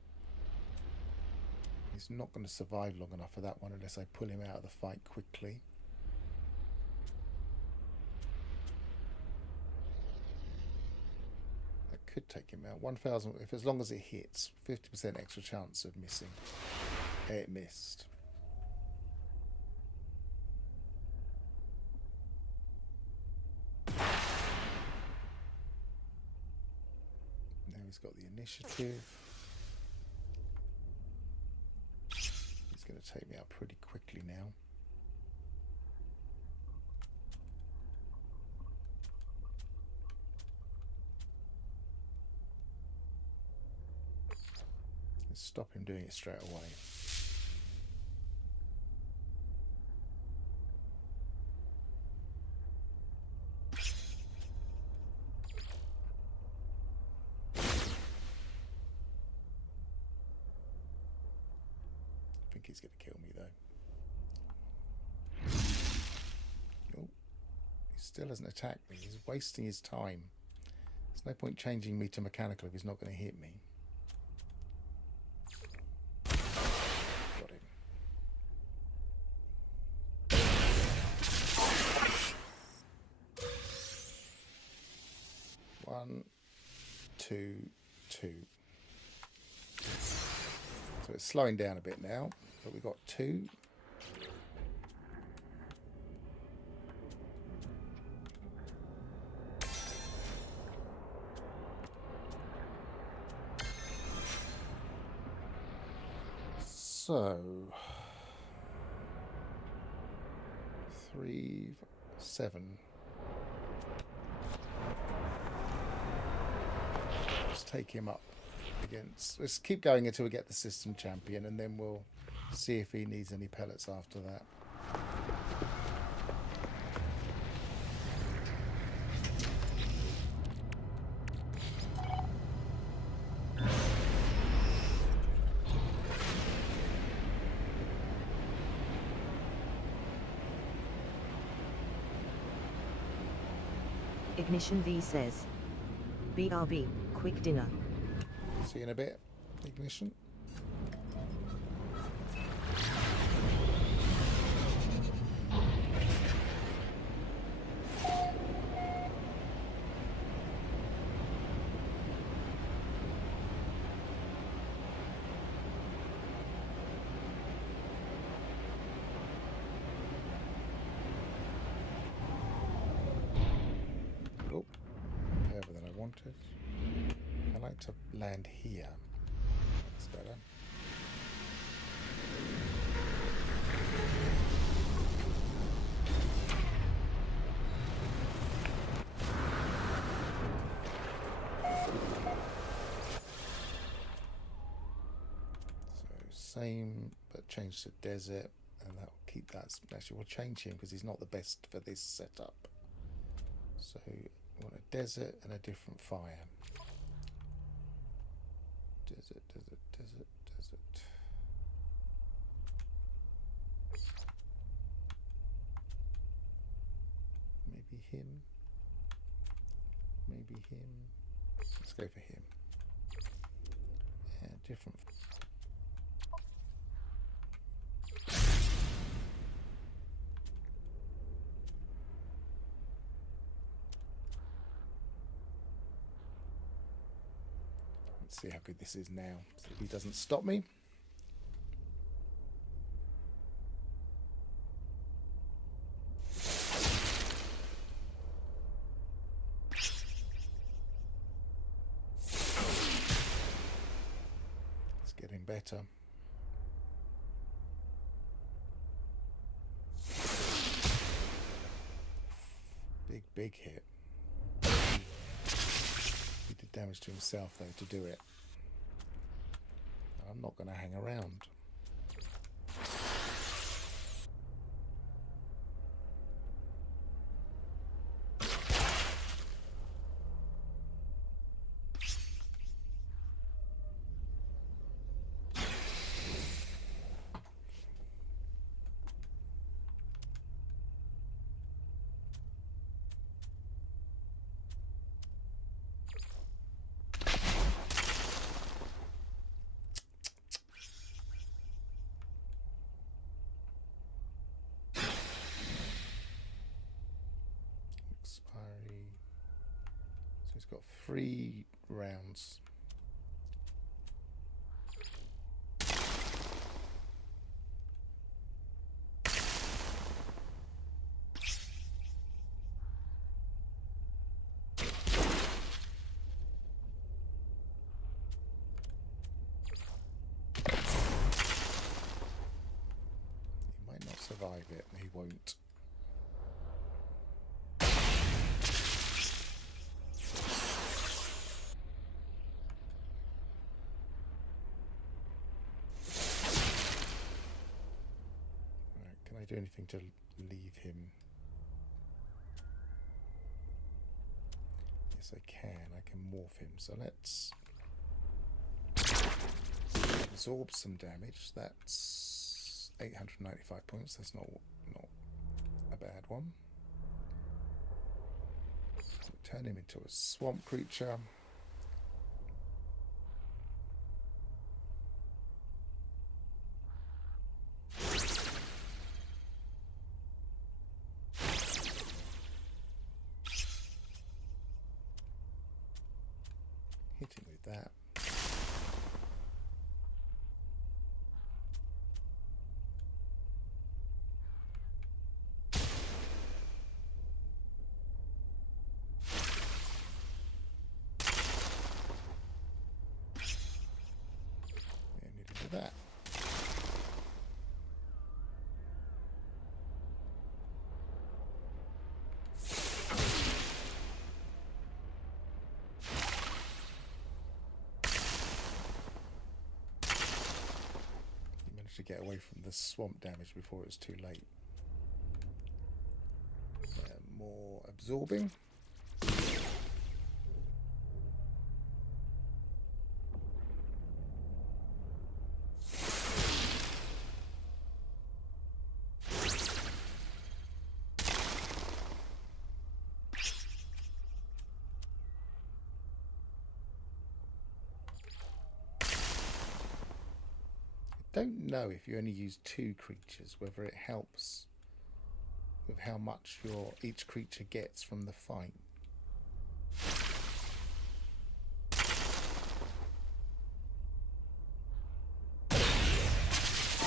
He's not going to survive long enough for that one unless I pull him out of the fight quickly. That could take him out. 1,000, if as long as it hits, 50% extra chance of missing. It missed. He's got the initiative. He's going to take me out pretty quickly now. Let's stop him doing it straight away. He's going to kill me though. Oh, he still hasn't attacked me. He's wasting his time. There's no point changing me to mechanical if he's not going to hit me. Got him. 1, 2, 2. So it's slowing down a bit now. But we've got 2. So 3, 7. Let's take him up against. Let's keep going until we get the system champion, and then we'll see if he needs any pellets after that. Ignition V says, BRB, quick dinner. See you in a bit, Ignition. Oh, further than I wanted. I like to land here. That's better. So same, but change to desert, and that will keep that. Actually, we'll change him because he's not the best for this setup. So we want a desert and a different fire. Desert, desert, desert, desert. Maybe him. Maybe him. Let's go for him. Yeah, different. Let's see how good this is now. See if he doesn't stop me. It's getting better. Big hit. He did damage to himself though to do it. I'm not going to hang around. Expiry. So he's got 3 rounds. He might not survive it, he won't. Can I do anything to leave him? Yes, I can. I can morph him. So let's absorb some damage. That's 895 points. That's not a bad one. Turn him into a swamp creature. Hit him with that. manage to get away from the swamp damage before it's too late. More absorbing. Don't know if you only use 2 creatures, whether it helps with how much each creature gets from the fight.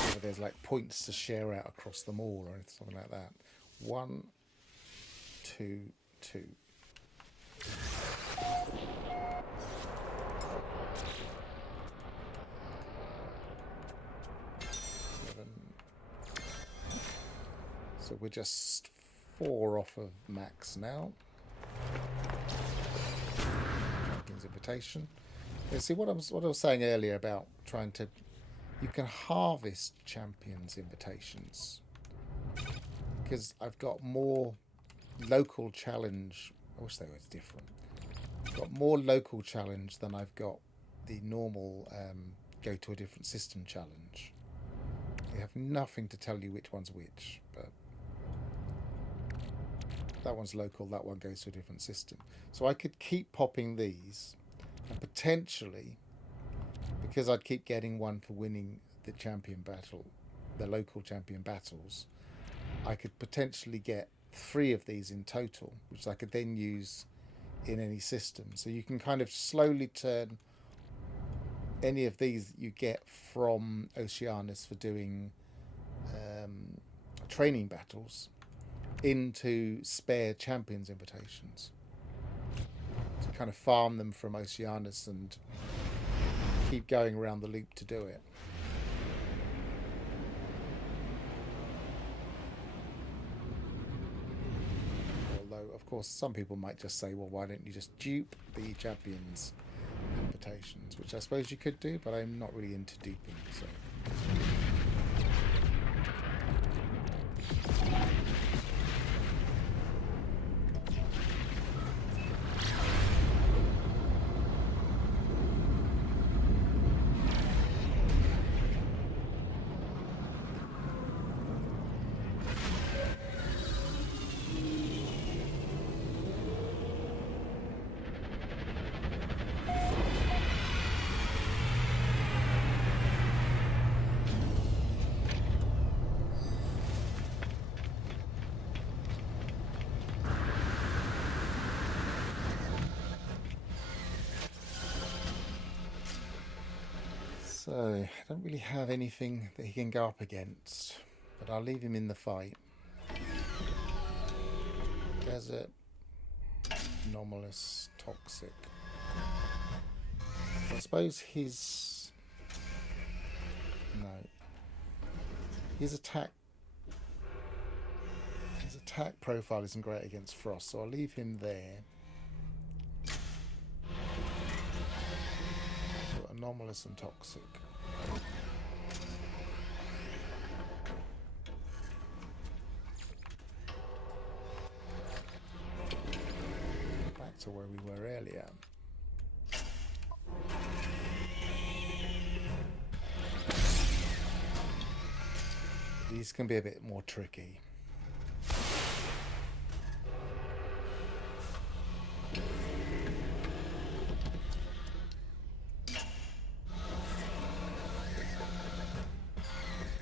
Whether there's like points to share out across them all or something like that. 1, 2, 2. So we're just 4 off of max now. Champions Invitation. You see what I was saying earlier about trying to... You can harvest Champions Invitations. Because I've got more local challenge... I wish they were different. I've got more local challenge than I've got the normal go to a different system challenge. They have nothing to tell you which one's which, but... That one's local, that one goes to a different system. So I could keep popping these, and potentially, because I'd keep getting one for winning the champion battle, the local champion battles, I could potentially get 3 of these in total, which I could then use in any system. So you can kind of slowly turn any of these you get from Oceanus for doing training battles into spare champions invitations, to kind of farm them from Oceanus and keep going around the loop to do it. Although of course some people might just say, well, why don't you just dupe the champions invitations, which I suppose you could do, but I'm not really into duping, so I don't really have anything that he can go up against, but I'll leave him in the fight. Desert, anomalous, toxic. I suppose his... No. His attack profile isn't great against frost, so I'll leave him there. So anomalous and toxic. Back to where we were earlier. These can be a bit more tricky.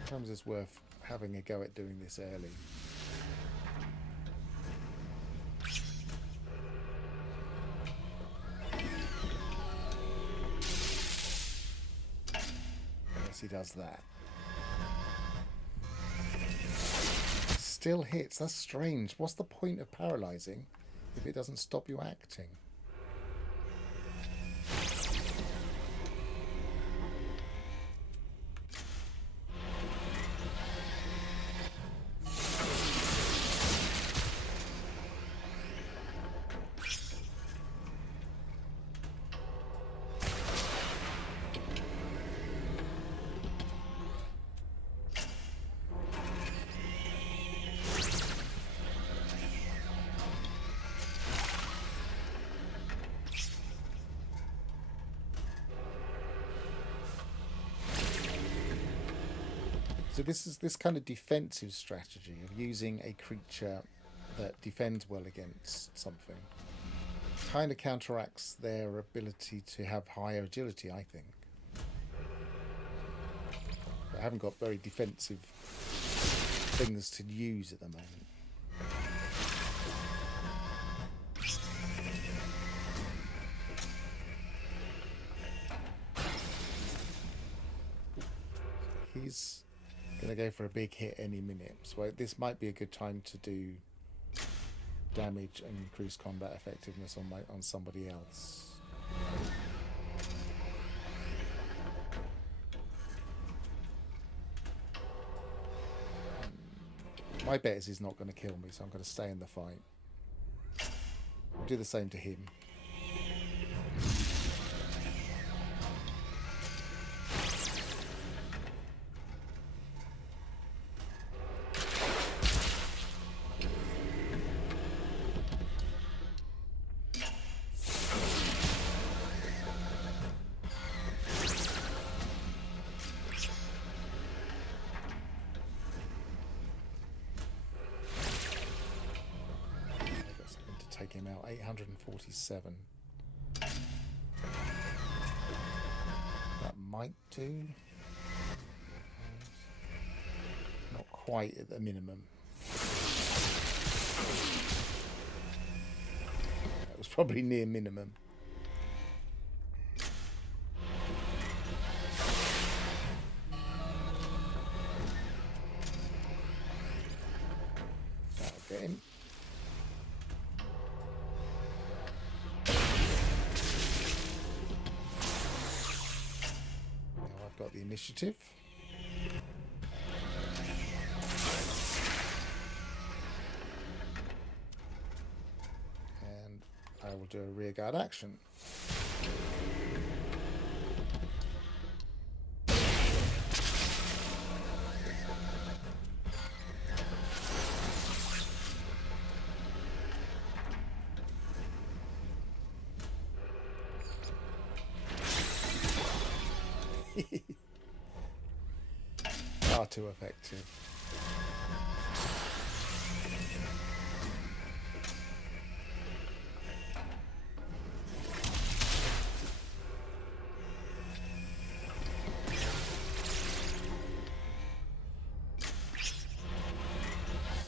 Sometimes it's worth having a go at doing this early. Yes, he does that. Still hits. That's strange. What's the point of paralyzing if it doesn't stop you acting? So this is this kind of defensive strategy of using a creature that defends well against something kind of counteracts their ability to have higher agility, I think. I haven't got very defensive things to use at the moment. He's going to go for a big hit any minute, so this might be a good time to do damage and increase combat effectiveness on somebody else. My bet is he's not going to kill me, so I'm going to stay in the fight. I'll do the same to him. Take him out. 847. That might do. Not quite at the minimum. That was probably near minimum. That'll get him. Got the initiative. And I will do a rearguard action. Far too effective.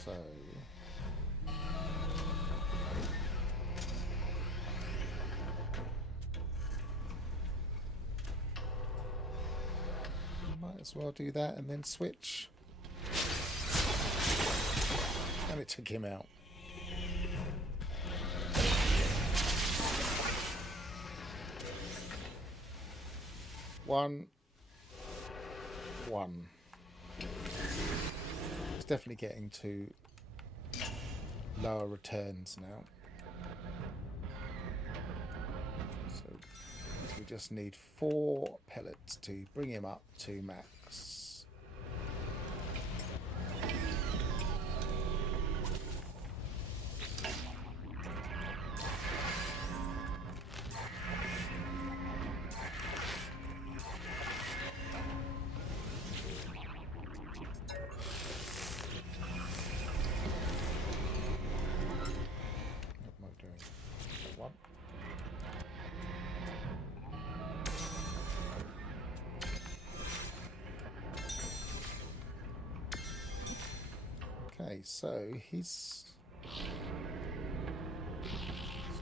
So might as well do that and then switch. And it took him out. One. It's definitely getting to lower returns now. So we just need 4 pellets to bring him up to max. Okay, so he's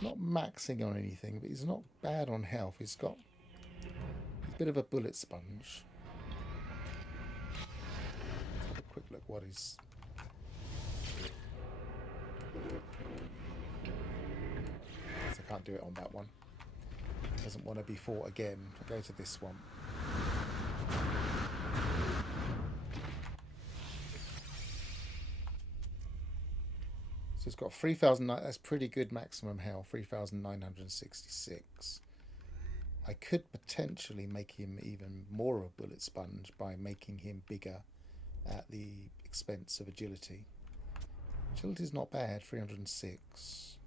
not maxing on anything, but he's not bad on health. He's got a bit of a bullet sponge. Let's have a quick look what he's... I can't do it on that one. Doesn't want to be fought again. I'll go to this one. So it's got 3,000, that's pretty good maximum health, 3,966. I could potentially make him even more of a bullet sponge by making him bigger at the expense of agility. Agility's not bad, 306.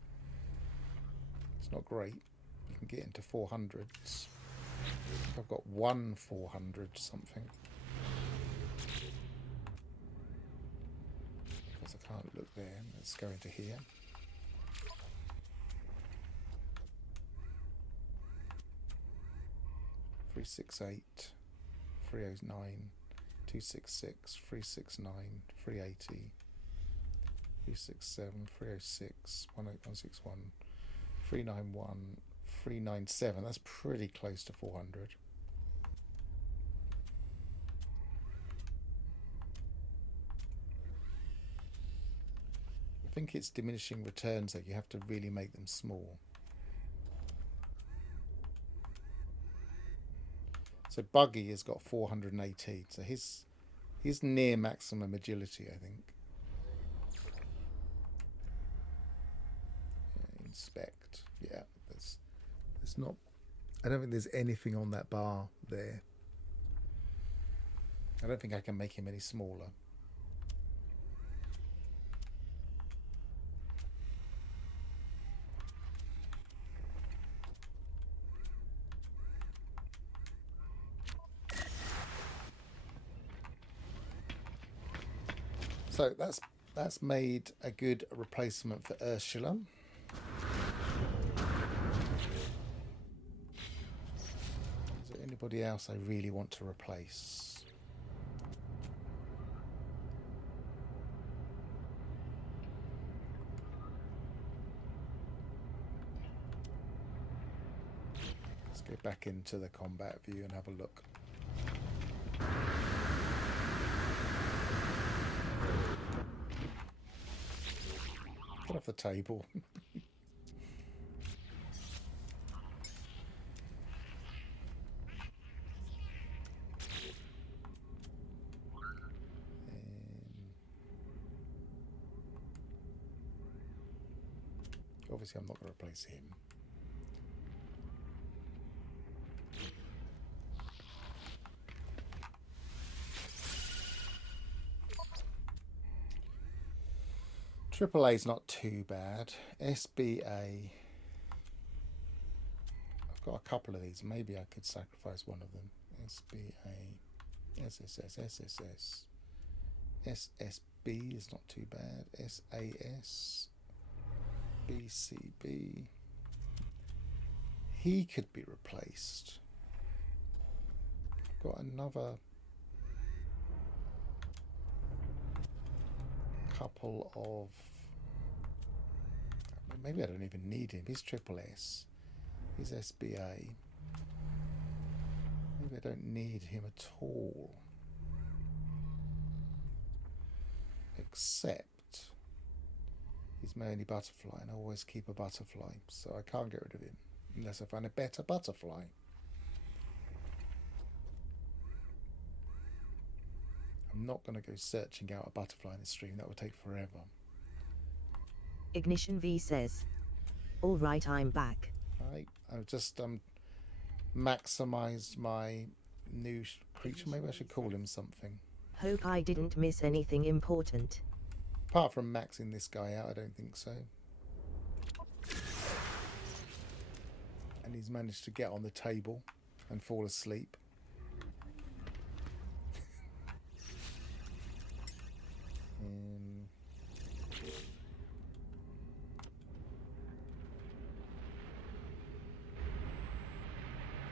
It's not great. You can get into 400s. I've got 400 something. because I can't look there. Let's go into here. Three 6 8 309 266 369 380 367 306 18161 391 397. That's pretty close to 400. I think it's diminishing returns that you have to really make them small. So Buggy has got 418, so he's near maximum agility, I think. Inspect, yeah. There's not. I don't think there's anything on that bar there. I don't think I can make him any smaller. So that's made a good replacement for Ursula. Is there anybody else I really want to replace? Let's go back into the combat view and have a look. Get off the table. Obviously, I'm not going to replace him. Triple A's not too bad. SBA. I've got a couple of these. Maybe I could sacrifice one of them. SBA. SSS. SSS. SSB is not too bad. SAS. BCB. He could be replaced. I've got another couple of. Maybe I don't even need him. He's Triple S. He's SBA. Maybe I don't need him at all. Except he's my only butterfly, and I always keep a butterfly, so I can't get rid of him unless I find a better butterfly. I'm not going to go searching out a butterfly in the stream. That would take forever. Ignition V says, "All right, I'm back." I've just maximized my new creature. Maybe I should call him something. Hope I didn't miss anything important. Apart from maxing this guy out, I don't think so. And he's managed to get on the table and fall asleep.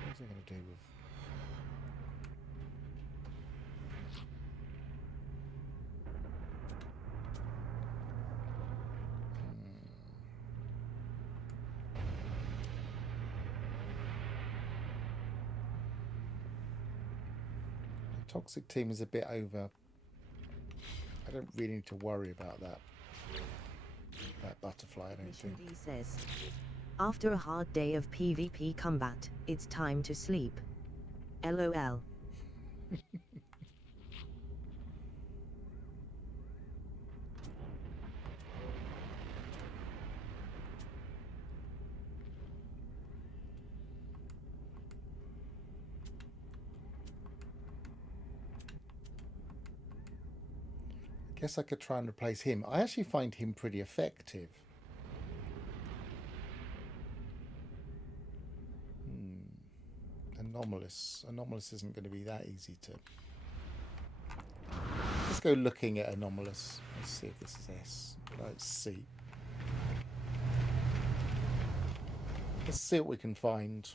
What's he going to do with... Toxic team is a bit over. I don't really need to worry about that butterfly, I don't think. V says, "After a hard day of PvP combat, it's time to sleep. LOL." I guess I could try and replace him. I actually find him pretty effective. Anomalous. Anomalous isn't going to be that easy to... Let's go looking at anomalous. Let's see if this is S. No, it's C. Let's see what we can find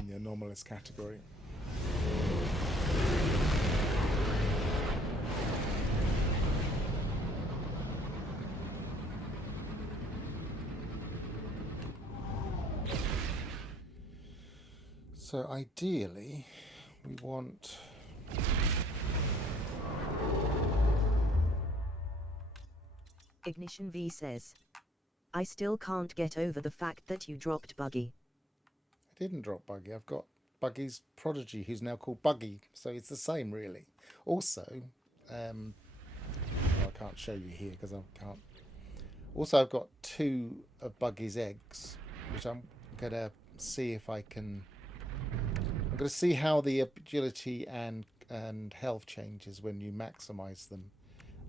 in the anomalous category. So ideally, we want... Ignition V says, I still can't get over the fact that you dropped Buggy. I didn't drop Buggy. I've got Buggy's prodigy, who's now called Buggy. So it's the same, really. Also, I can't show you here because I can't. Also, I've got 2 of Buggy's eggs, which I'm going to see if I can... I'm going to see how the agility and health changes when you maximise them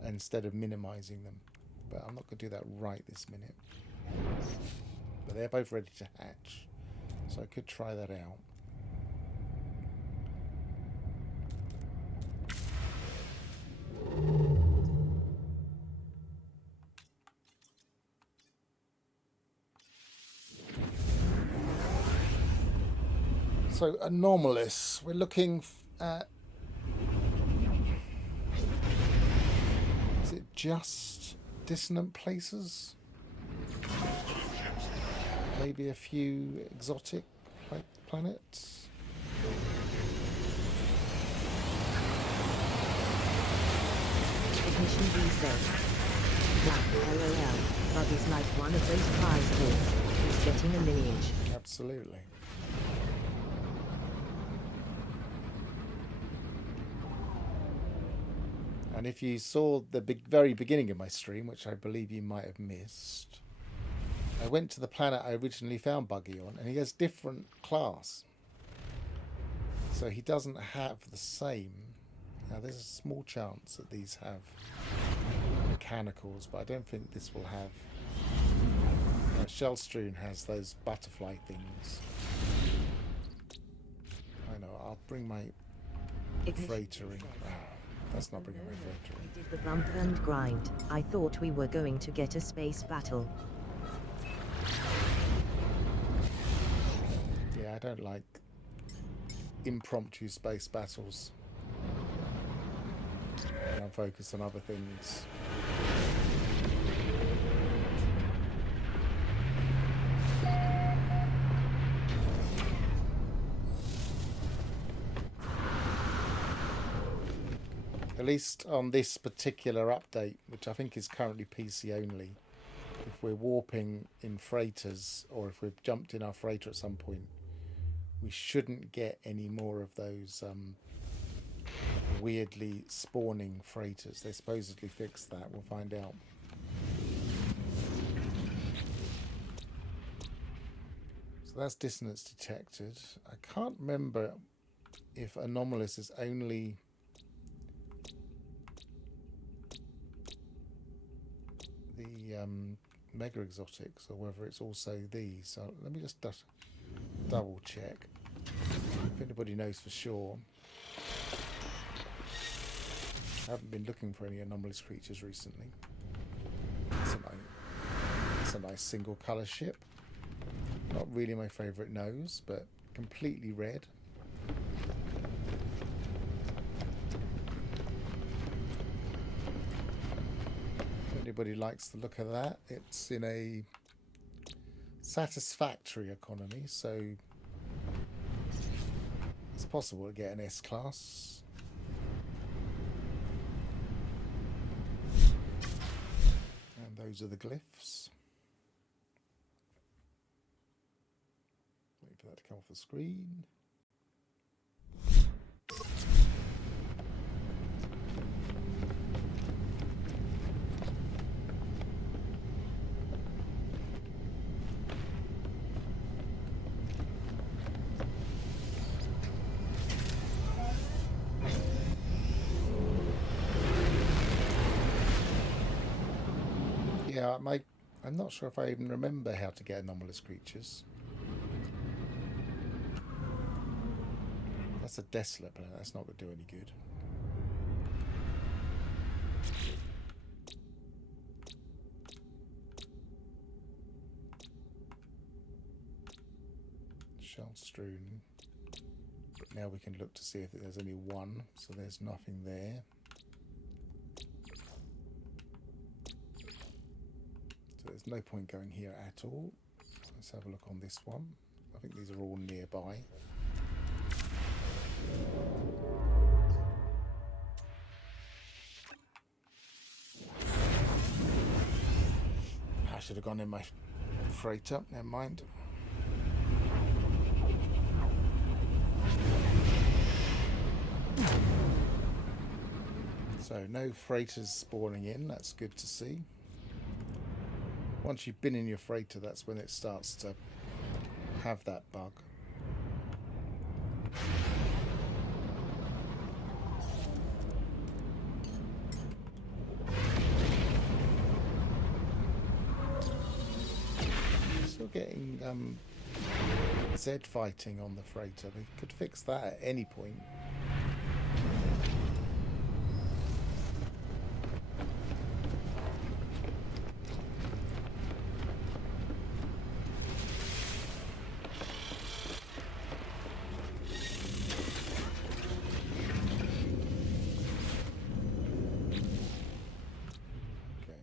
instead of minimising them. But I'm not going to do that right this minute. But they're both ready to hatch, so I could try that out. So anomalous, we're looking at... Is it just dissonant places? Maybe a few exotic planets? Ignition V says, wow, LOL, Buggy's like one of those prize kids who's getting a lineage. Absolutely. And if you saw the very beginning of my stream, which I believe you might have missed, I went to the planet I originally found Buggy on, and he has different class. So he doesn't have the same. Now there's a small chance that these have mechanicals, but I don't think this will have. Shellstrewn has those butterfly things. I know, I'll bring my freighter in. That's not bringing my freighter in. We did the bump and grind. I thought we were going to get a space battle. Yeah, I don't like impromptu space battles. I'm focused on other things. At least on this particular update, which I think is currently PC only, if we're warping in freighters, or if we've jumped in our freighter at some point, we shouldn't get any more of those weirdly spawning freighters. They supposedly fixed that. We'll find out. So that's dissonance detected. I can't remember if anomalous is only... the mega exotics, or whether it's also these. So let me just double check if anybody knows for sure. I haven't been looking for any anomalous creatures recently. It's a nice single colour ship. Not really my favourite nose, but completely red. Anybody likes the look of that, it's in a satisfactory economy, so it's possible to get an S class. And those are the glyphs. Wait for that to come off the screen. Yeah, I'm not sure if I even remember how to get anomalous creatures. That's a desolate planet. That's not going to do any good. shell strewn. But now we can look to see if there's only one, so there's nothing there. So there's no point going here at all. Let's have a look on this one. I think these are all nearby. I should have gone in my freighter, never mind. So no freighters spawning in, that's good to see. Once you've been in your freighter, that's when it starts to have that bug. Still getting Z fighting on the freighter. They could fix that at any point.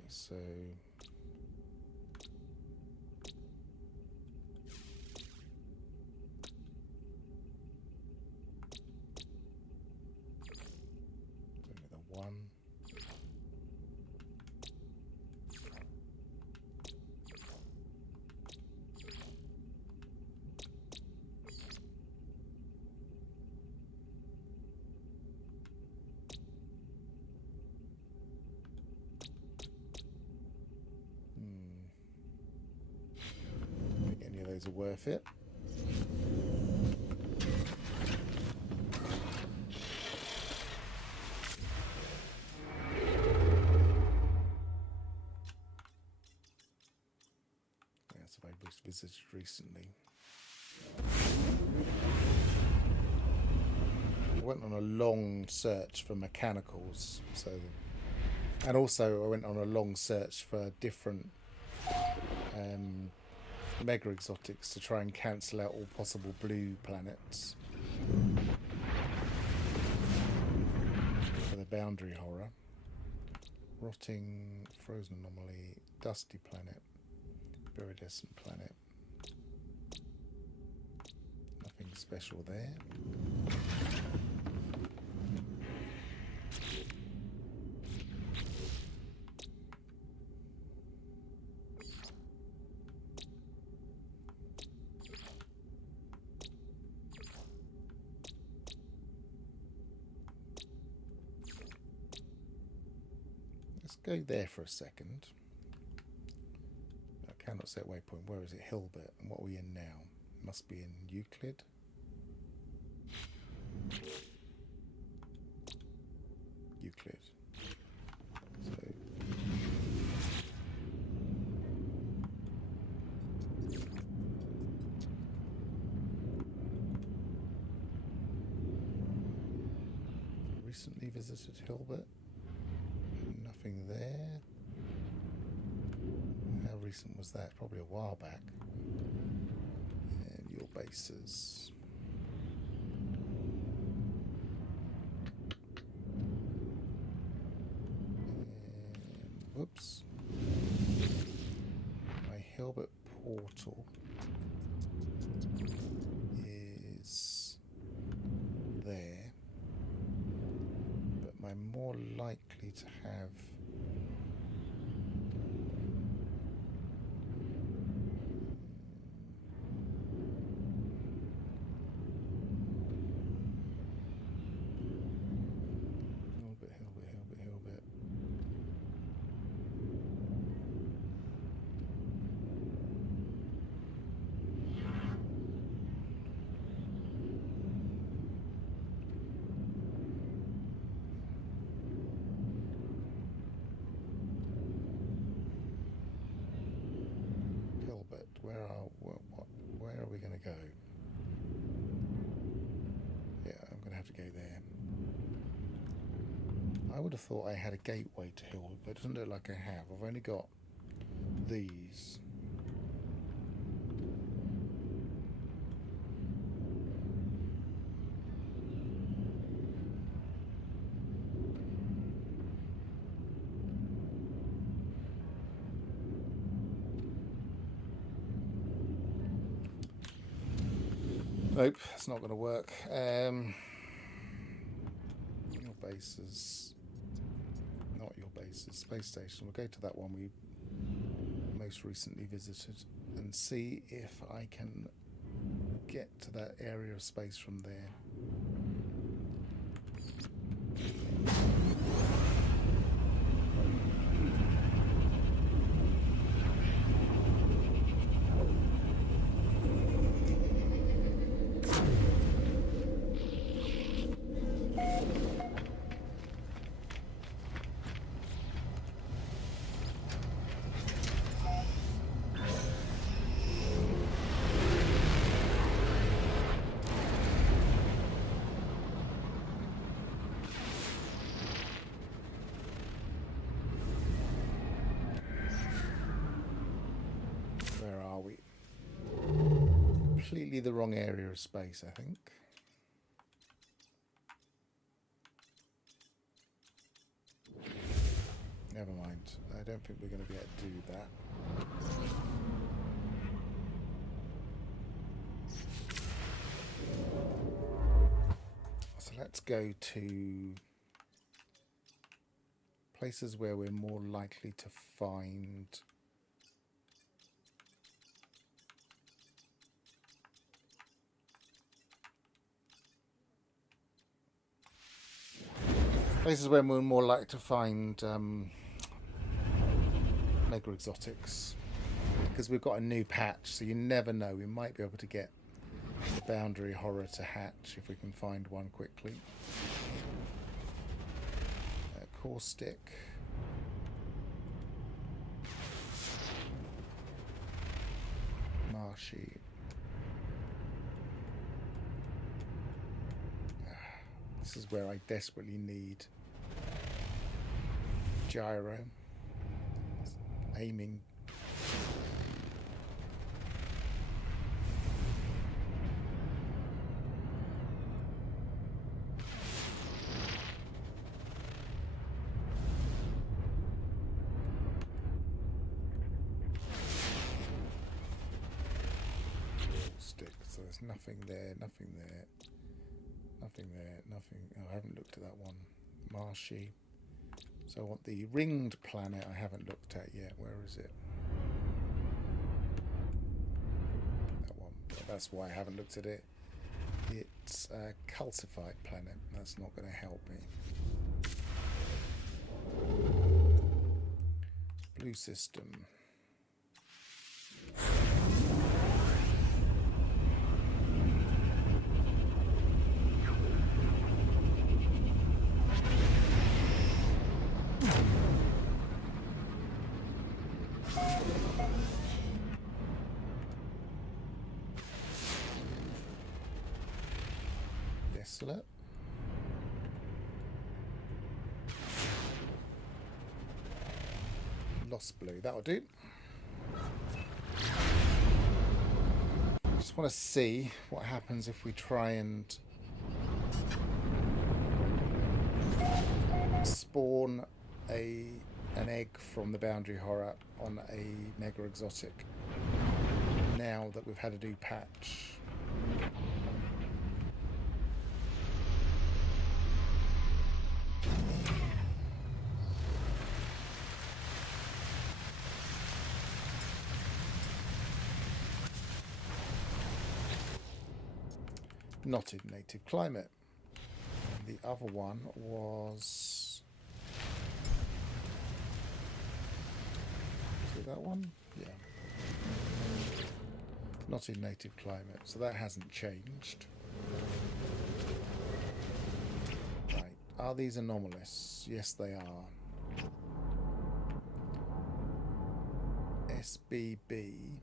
So only the one. Are worth it. That's what I visited recently. I went on a long search for mechanicals, and also I went on a long search for different mega exotics to try and cancel out all possible blue planets for the boundary horror. Rotting frozen anomaly, dusty planet, iridescent planet. Nothing special there. Go there for a second. I cannot set waypoint. Where is it? Hilbert. And what are we in now? Must be in Euclid. Euclid. So recently visited Hilbert. Nothing there. How recent was that? Probably a while back. And your bases. And, whoops. My Hilbert portal is there. But I'm more likely to have where are we going to go? Yeah, I'm going to have to go there. I would have thought I had a gateway to Hill, but it doesn't look like I have. I've only got these. Nope, it's not going to work. Your bases, not your bases. Space station. We'll go to that one we most recently visited and see if I can get to that area of space from there. Completely the wrong area of space, I think. Never mind. I don't think we're going to be able to do that. So let's go to places where we're more likely to find where we're more likely to find mega exotics, because we've got a new patch, so you never know, we might be able to get the boundary horror to hatch if we can find one quickly. Caustic. Marshy. This is where I desperately need gyro. Aiming. Stick. So there's nothing there, nothing there. Nothing there, nothing. Oh, I haven't looked at that one. Marshy. So I want the ringed planet I haven't looked at yet. Where is it? That one. That's why I haven't looked at it. It's a calcified planet. That's not going to help me. Blue system. Desolate. Lost blue, that'll do. Just want to see what happens if we try and spawn an egg from the boundary horror on a mega exotic now that we've had a new patch. Not in native climate. The other one was... Is it that one? Yeah. Not in native climate, so that hasn't changed. Right. Are these anomalous? Yes, they are. SBB.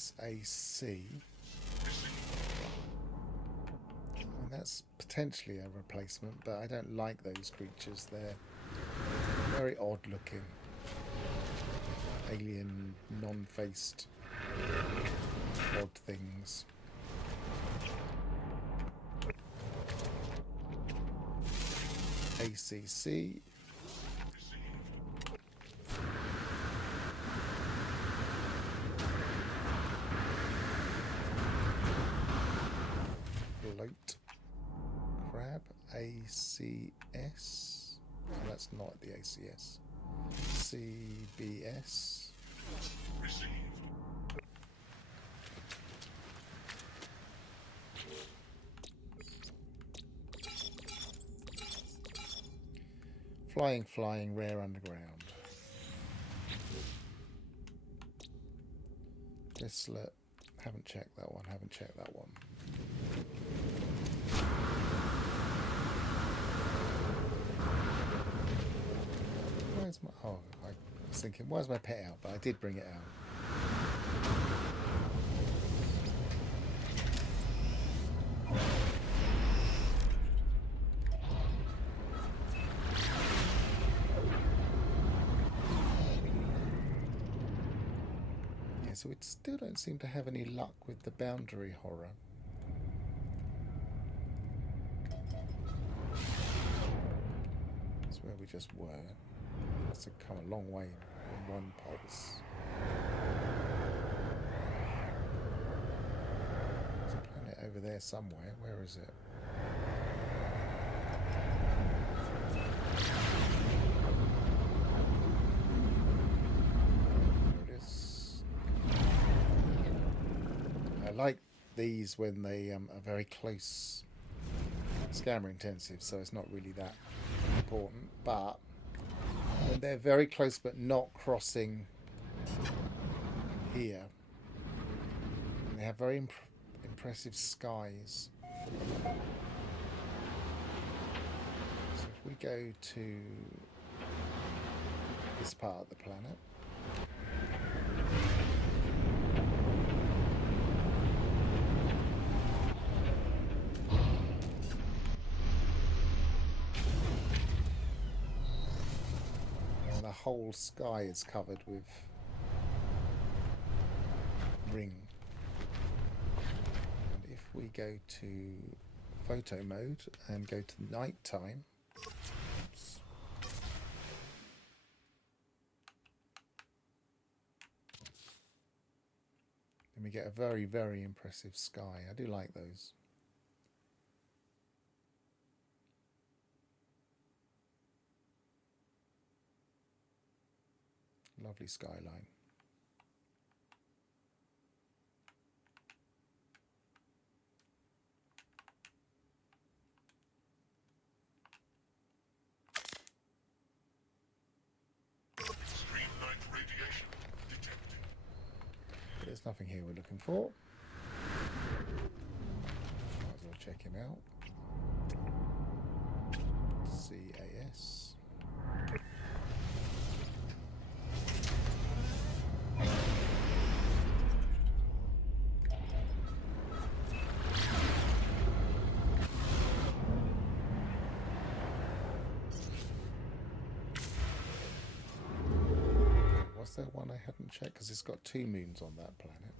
SAC. And that's potentially a replacement, but I don't like those creatures. They're very odd looking. Alien, non-faced, odd things. ACC. Float. Crab. ACS. No, that's not the ACS. CBS. Received. Flying, rare underground. Desolate. Haven't checked that one. Where's my... Oh, I was thinking, where's my pet out? But I did bring it out. So we still don't seem to have any luck with the boundary horror. That's where we just were. Must have come a long way in one pulse. There's a planet over there somewhere. Where is it? I like these when they are very close, scammer intensive, so it's not really that important, but when they're very close but not crossing here, and they have very impressive skies. So if we go to this part of the planet, the whole sky is covered with ring. And if we go to photo mode and go to night time, oops, then we get a very, very impressive sky. I do like those. Lovely skyline. Streamlined radiation detected. There's nothing here we're looking for. Might as well check him out. CAS. Was there one I hadn't checked? Because it's got 2 moons on that planet.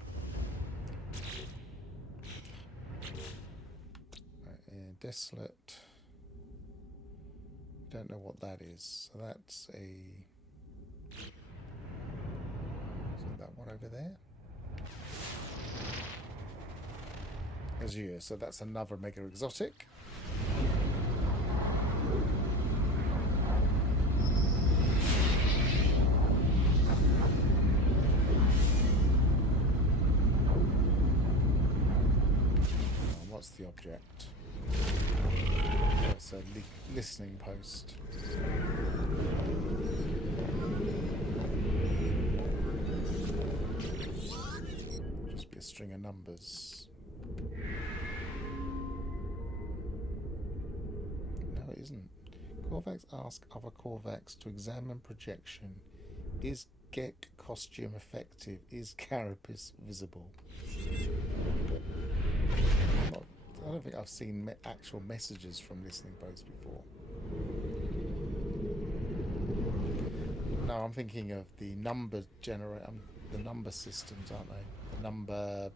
Right, desolate. Don't know what that is. So that's a... Is that one over there? Azure. So that's another mega exotic. What's the object? It's a listening post. Just be a string of numbers. No, it isn't. Corvax ask other Corvax to examine projection. Is Gek costume effective? Is carapace visible? I don't think I've seen actual messages from listening posts before. No, I'm thinking of the number the number systems, aren't they? The number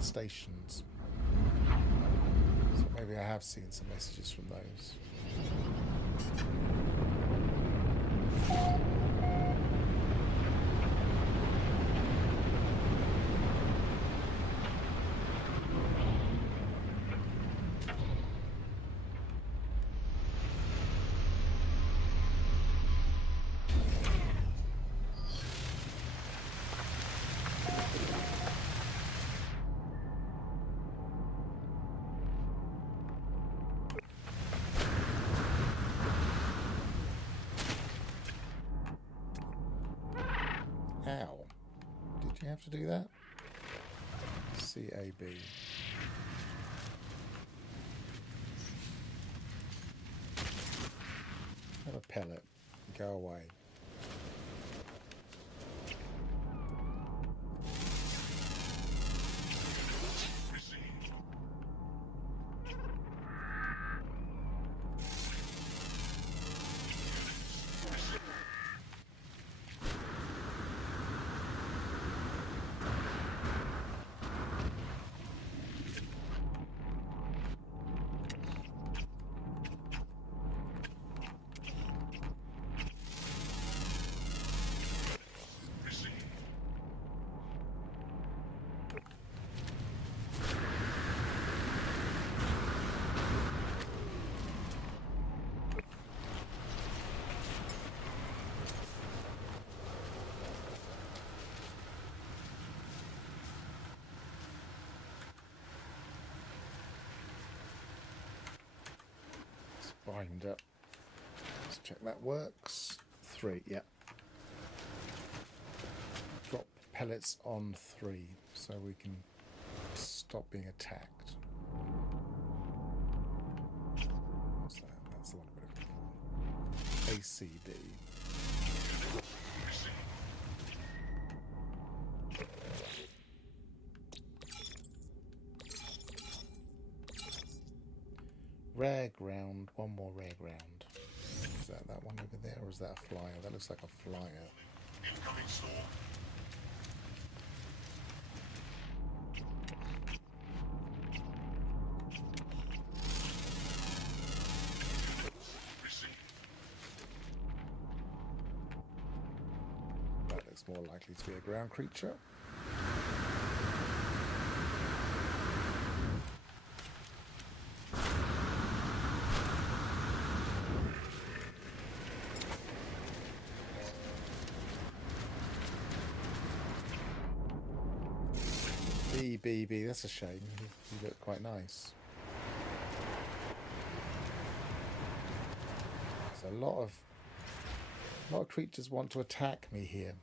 stations. So maybe I have seen some messages from those. Ow. Did you have to do that? CAB. Have a pellet. Go away. Received. Received. Let's bind up. Let's check that works. 3, yep. Drop pellets on 3 so we can stop being attacked. What's that? That's the one we're looking for. ACB. Received. Rare ground, one more rare ground. Is that one over there, or is that a flyer? That looks like a flyer. Incoming storm. Received. That looks more likely to be a ground creature. BBB, that's a shame. You look quite nice. There's a lot of creatures want to attack me here.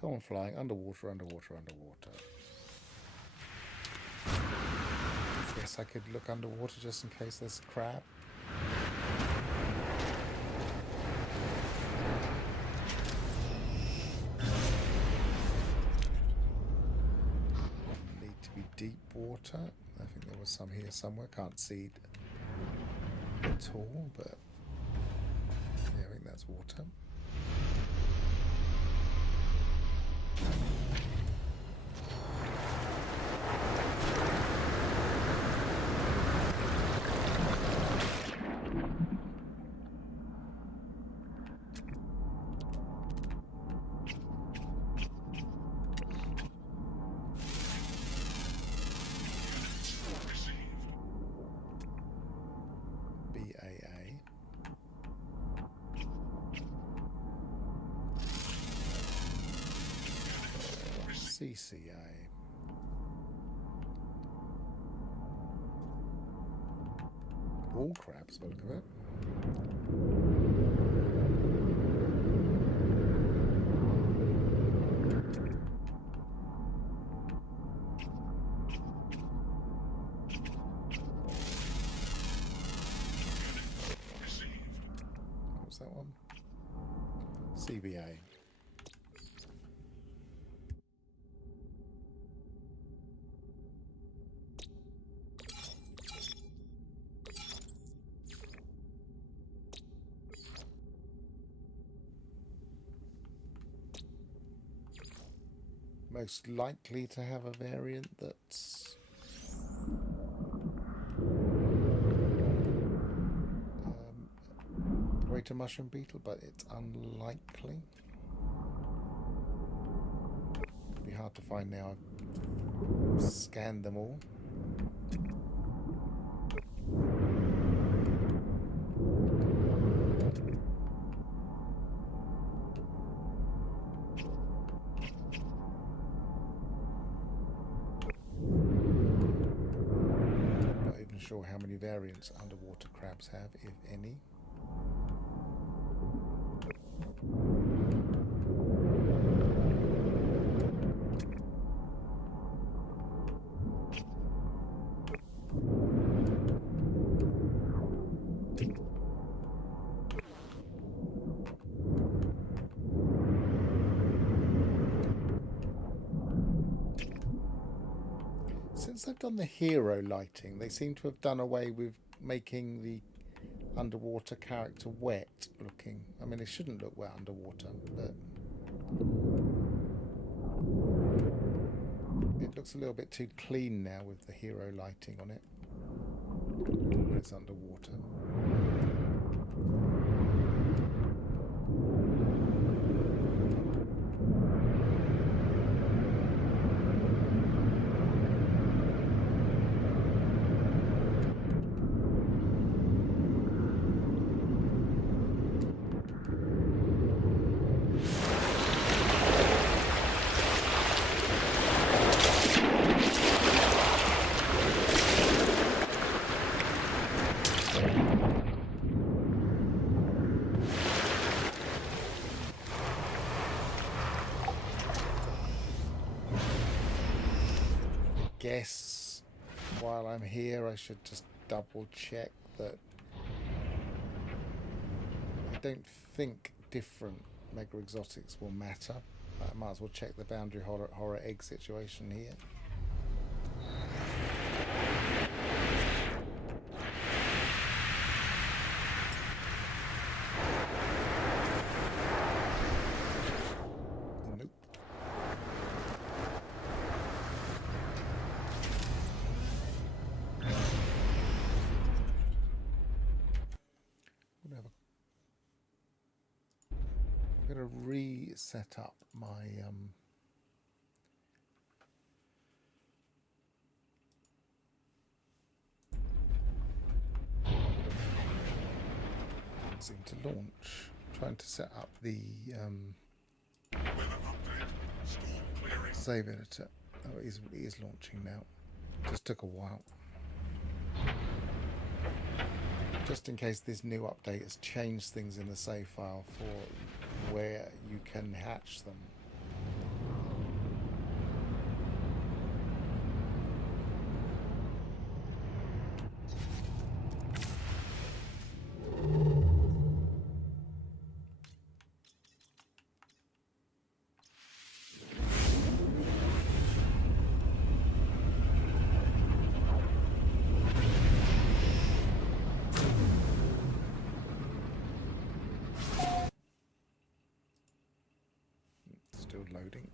Come on, flying underwater, underwater, underwater. Guess I could look underwater just in case there's crab. Need to be deep water. I think there was some here somewhere. Can't see it at all, but yeah, I think that's water. BAA. CCA. All crabs, by the look of it. Received. What's that one? CBA. most likely to have a variant that's greater mushroom beetle, but it's unlikely. It'd be hard to find now. I've scanned them all. Not even sure how many variants underwater crabs have, if any. Since they've done the hero lighting, they seem to have done away with making the underwater character wet looking. I mean, it shouldn't look wet underwater, but it looks a little bit too clean now with the hero lighting on it when it's underwater. Guess while I'm here I should just double check that I don't think different mega exotics will matter. I might as well check the boundary horror egg situation here. Nope. I'm going to reset up my seem to launch. I'm trying to set up the Weather update. Storm clearing. save editor. Oh, it is launching now. Just took a while. Just in case this new update has changed things in the save file for where you can hatch them. Still loading.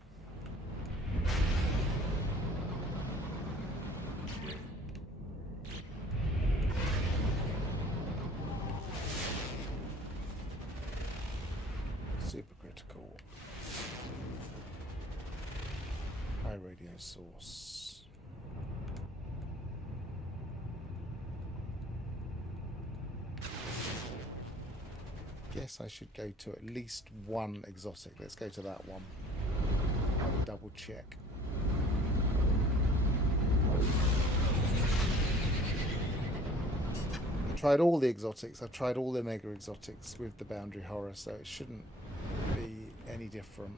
Super critical. High radio source. Guess I should go to at least one exotic. Let's go to that one. Double check. I tried all the exotics. I've tried all the mega exotics with the boundary horror, so it shouldn't be any different.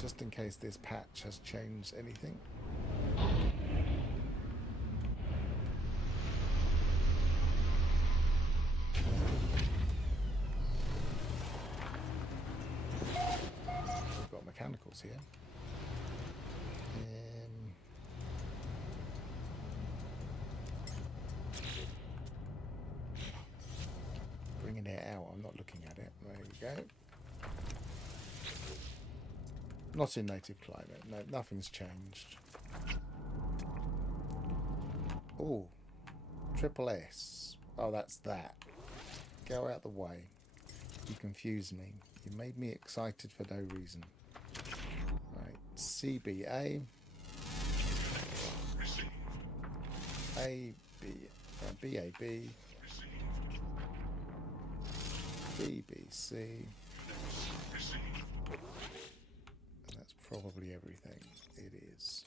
Just in case this patch has changed anything. We've got mechanicals here. Bringing it out. I'm not looking at it. There we go. Not in native climate. No, nothing's changed. Oh, triple S. Oh, that's that. Go out the way. You confused me. You made me excited for no reason. Right, CBA. Received. BAB. Received. BBC. Received. And that's probably everything. It is.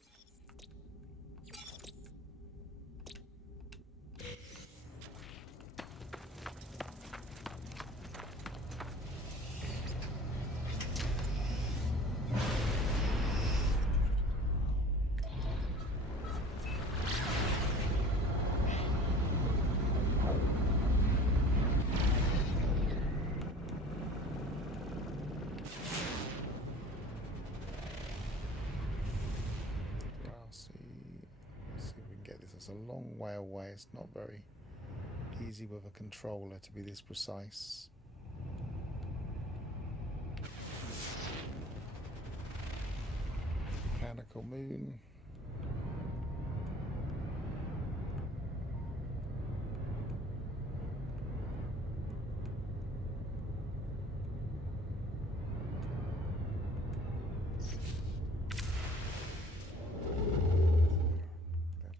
It's a long way away. It's not very easy with a controller to be this precise. Mechanical moon.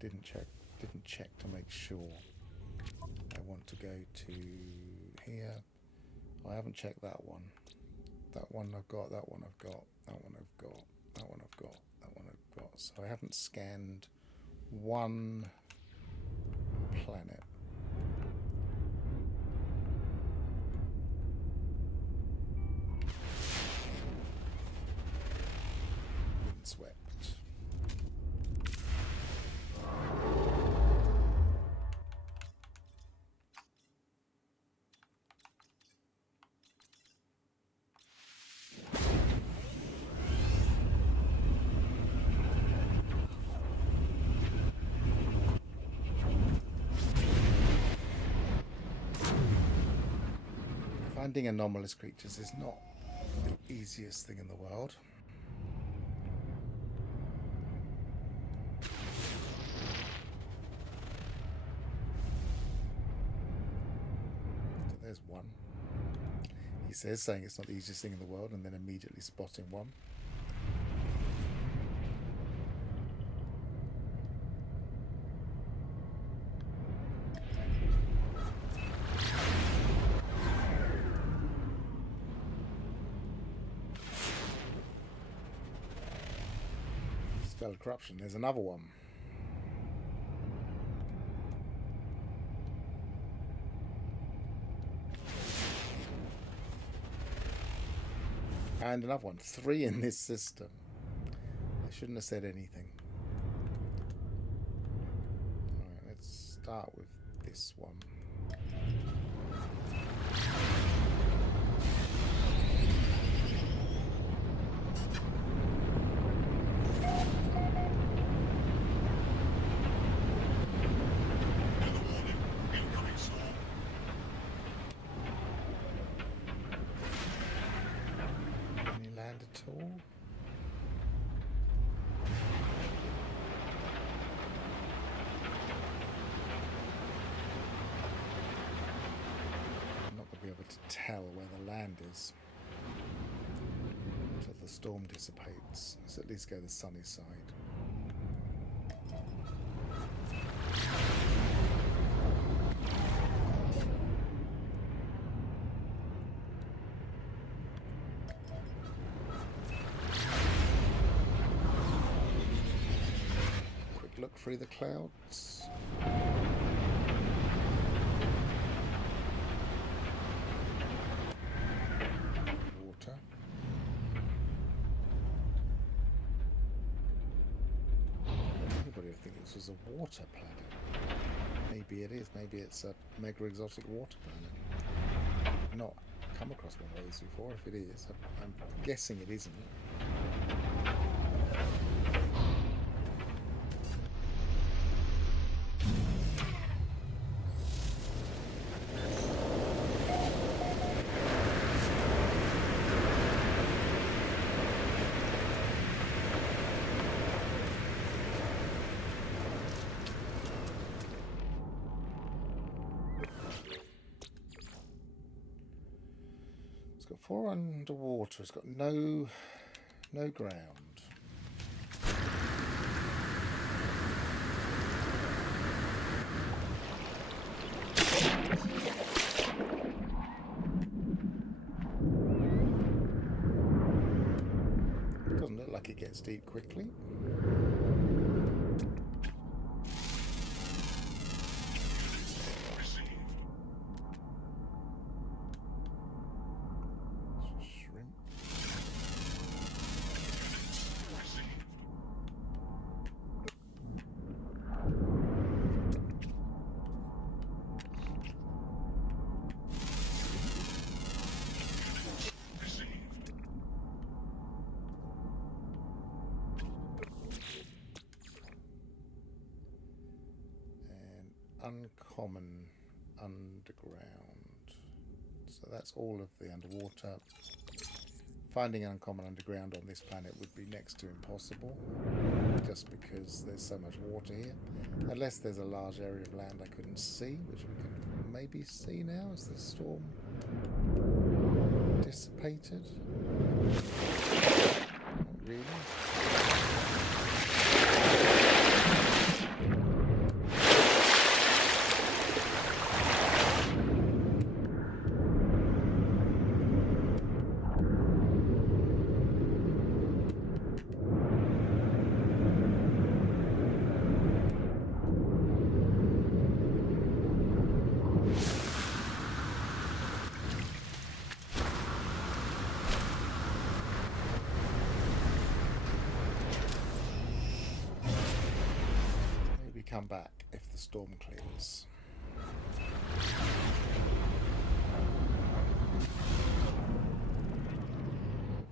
Didn't check to make sure. I want to go to here. I haven't checked that one. That one I've got, that one I've got, that one I've got, that one I've got, that one I've got. So I haven't scanned one planet. Windswept. Finding anomalous creatures is not the easiest thing in the world. So there's one. He says saying it's not the easiest thing in the world and then immediately spotting one. Stellar corruption. There's another one. And another one. 3 in this system. I shouldn't have said anything. Alright, let's start with this one. Tell where the land is until the storm dissipates. Let's at least go the sunny side. Quick look through the clouds. Is a water planet. Maybe it is. Maybe it's a mega exotic water planet. I've not come across one of those before. If it is, I'm guessing it isn't. It's got 4 underwater. It's got no ground. Doesn't look like it gets deep quickly. Received. Shrimp. Received. Received. And uncommon underground. So that's all of the underwater. Finding uncommon underground on this planet would be next to impossible, just because there's so much water here. Unless there's a large area of land I couldn't see, which we can maybe see now as the storm dissipated. Not really. Maybe come back if the storm clears.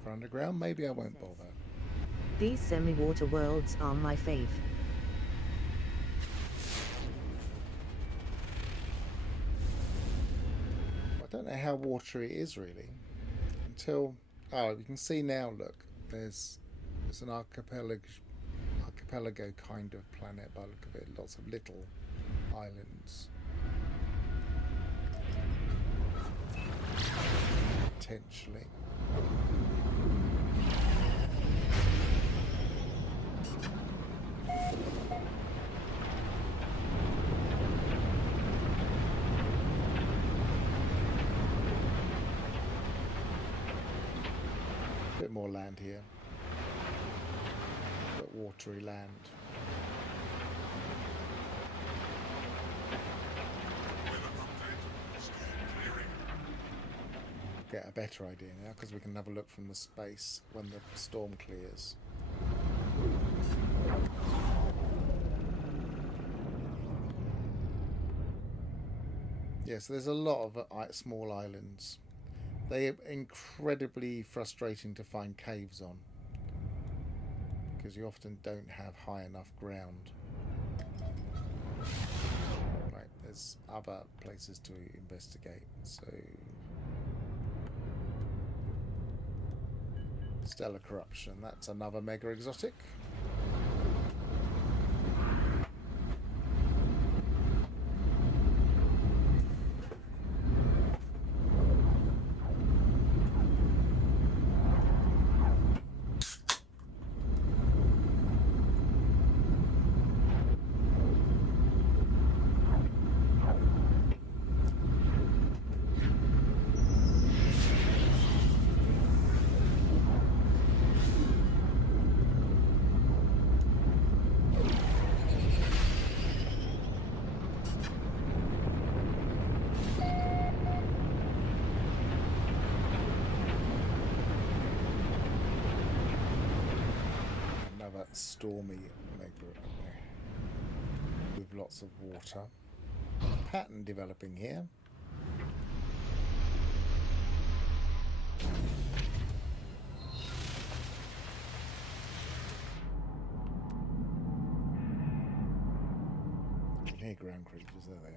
For underground, maybe I won't bother. These semi-water worlds are my fave. I don't know how watery it is really until you can see now. Look, there's an archipelago kind of planet by the look of it. Lots of little islands. Potentially. Bit more land here, but watery land. Weather update. Storm clearing. Get a better idea now because we can have a look from the space when the storm clears. Yes, there's a lot of small islands. They are incredibly frustrating to find caves on because you often don't have high enough ground. Right, there's other places to investigate. So, stellar corruption. That's another mega exotic. Stormy mega with lots of water. Pattern developing here. You can hear ground creatures, there they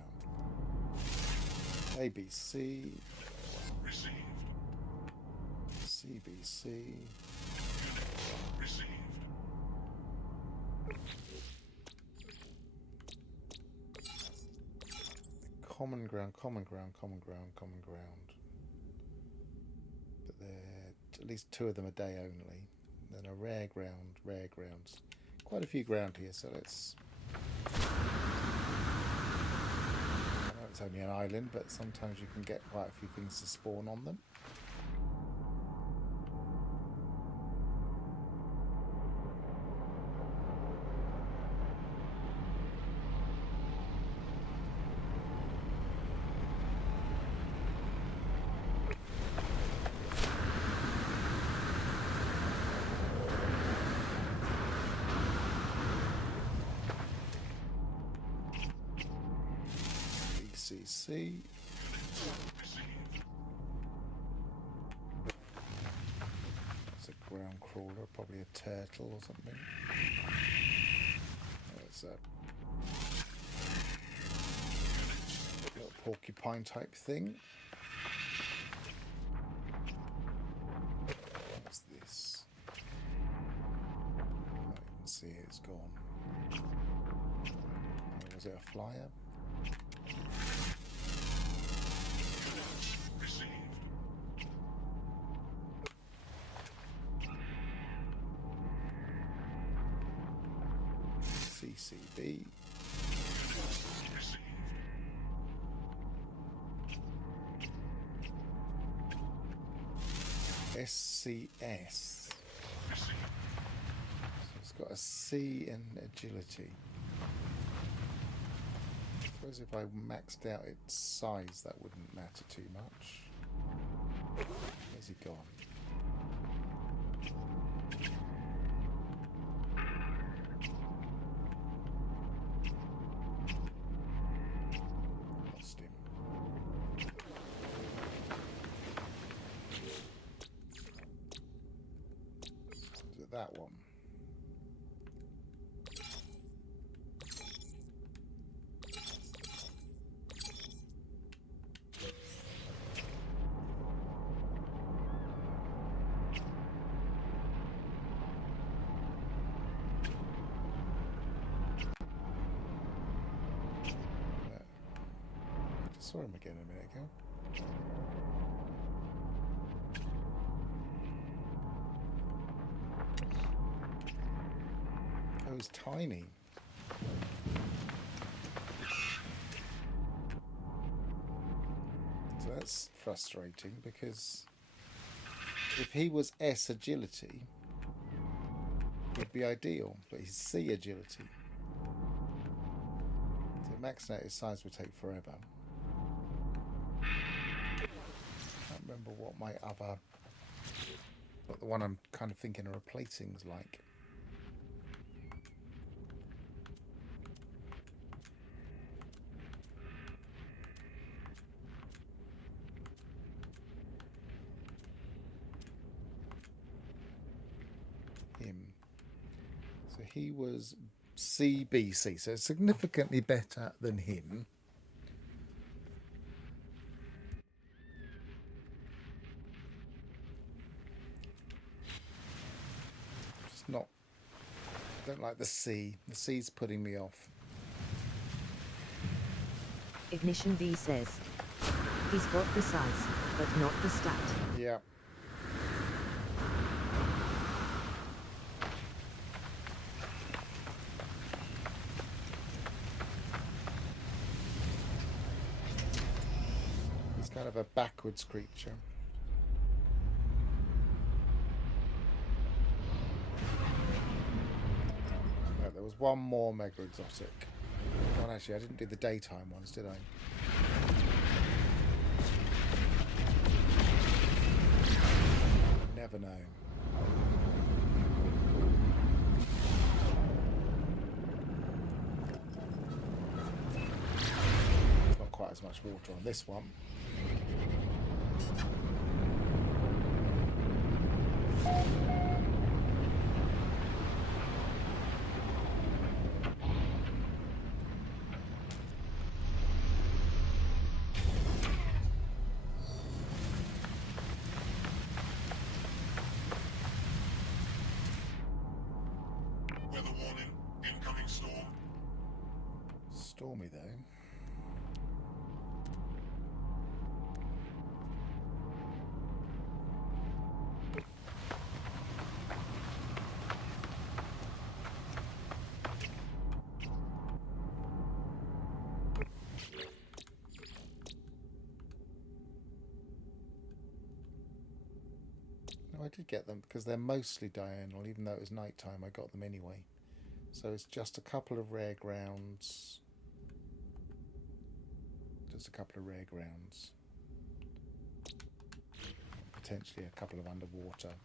are. ABC, Received. CBC. Received. Common ground, common ground, common ground, common ground. at least 2 of them a day only. Then a rare ground, rare grounds. Quite a few ground here, so let's... I know it's only an island, but sometimes you can get quite a few things to spawn on them. BCC. It's a ground crawler, probably a turtle or something. It's a little porcupine type thing. What's this? Can't even see it, it's gone. Was it a flyer? CCB. SCS. So it's got a C in agility. I suppose if I maxed out its size, that wouldn't matter too much. Where's he gone? Lost him. Is it that one? I saw him again a minute ago. Oh, he's tiny. So that's frustrating because if he was S agility, he'd be ideal, but he's C agility. So maxing out his size would take forever. Can't remember what my other, but the one I'm kind of thinking of replacing is like. Him. So he was CBC, so significantly better than him. Just not. I don't like the C. The C's putting me off. Ignition V says, he's got the size, but not the stat. Yeah. He's kind of a backwards creature. Oh, there was one more mega exotic. Well, actually, I didn't do the daytime ones, did I? Never know. There's not quite as much water on this one. Weather warning. Incoming storm. Stormy though. No, I did get them because they're mostly diurnal, even though it was night time, I got them anyway. So it's just a couple of rare grounds. Just a couple of rare grounds. Potentially a couple of underwater.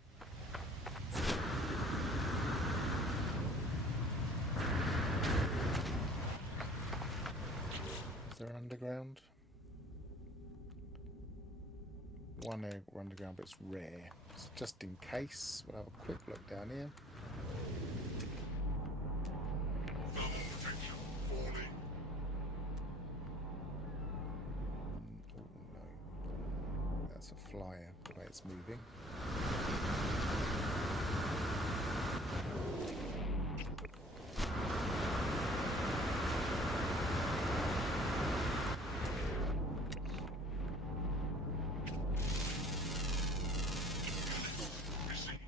Is there underground? One underground, but it's rare. So just in case, we'll have a quick look down here. Thermal protection falling. Oh no, that's a flyer, the way it's moving. Received.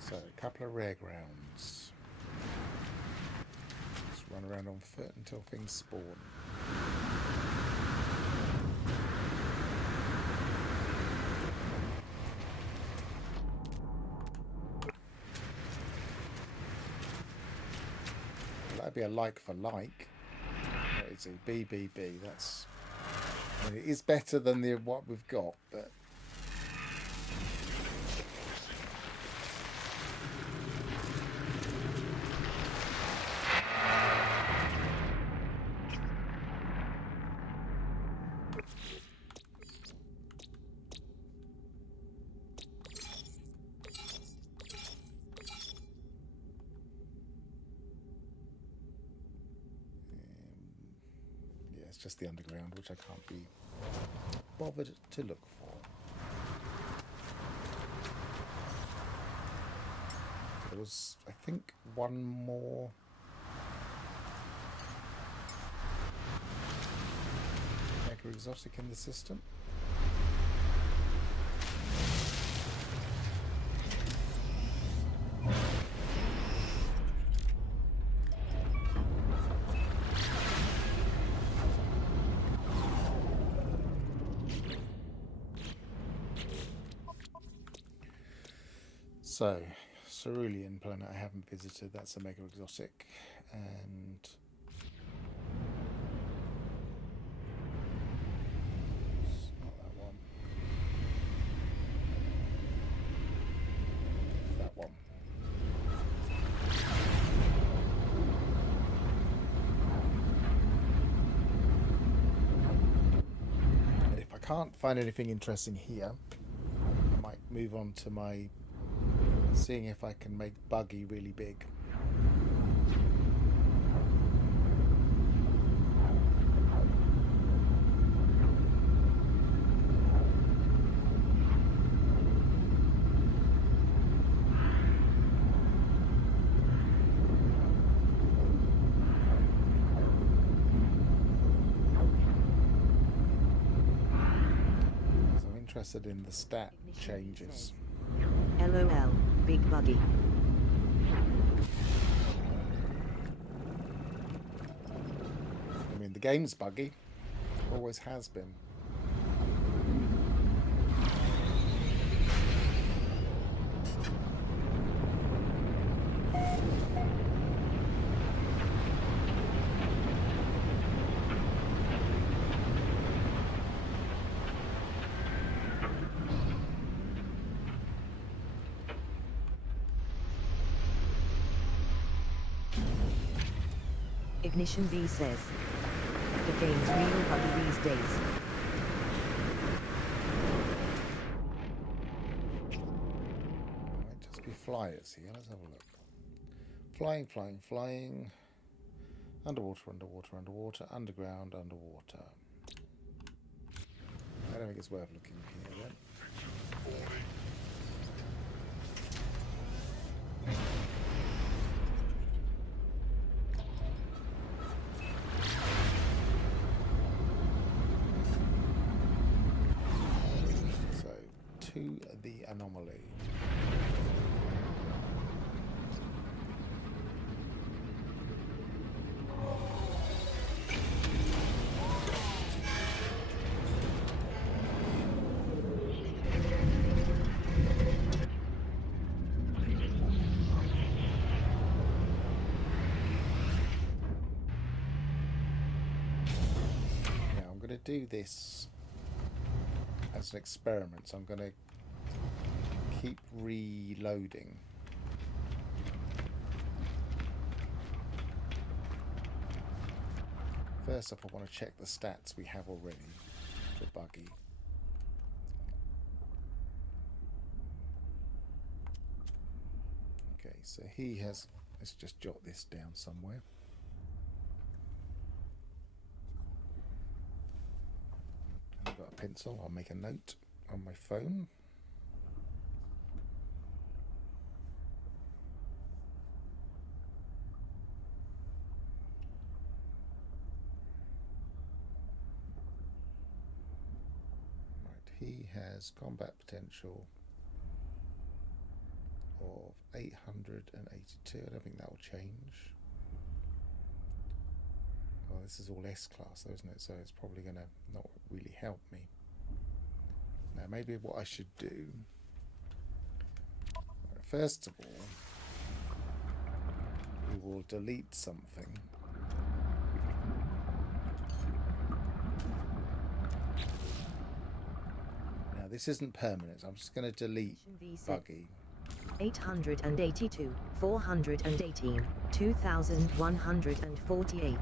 So a couple of rare grounds. Just run around on foot until things spawn. That'd be a like for like. What is it? BBB. That's. I mean, it is better than what we've got, but. Yeah, it's just the underground, which I can't be bothered to look for. There was, I think, one more. Mega exotic in the system. So, Cerulean planet I haven't visited, that's a mega exotic, and it's not that one. That one. And if I can't find anything interesting here, I might move on to my seeing if I can make Buggy really big. So I'm interested in the stat changes. LOL, big buggy. I mean, the game's buggy. Always has been. Ignition B says. The game's real buggy these days. Might just be flyers here. Let's have a look. Flying, flying, flying. Underwater, underwater, underwater. Underground, underwater. I don't think it's worth looking here then. Falling. So, to the anomaly. to do this as an experiment, so I'm going to keep reloading. First off, I want to check the stats we have already for Buggy. Okay, so he has, let's just jot this down somewhere. I've got a pencil, I'll make a note on my phone. He has combat potential of 882. I don't think that will change. Well, this is all S class though, isn't it? So it's probably going to not really help me. Now maybe what I should do, first of all, we will delete something. This isn't permanent. I'm just going to delete Buggy. 882, 418, 2148.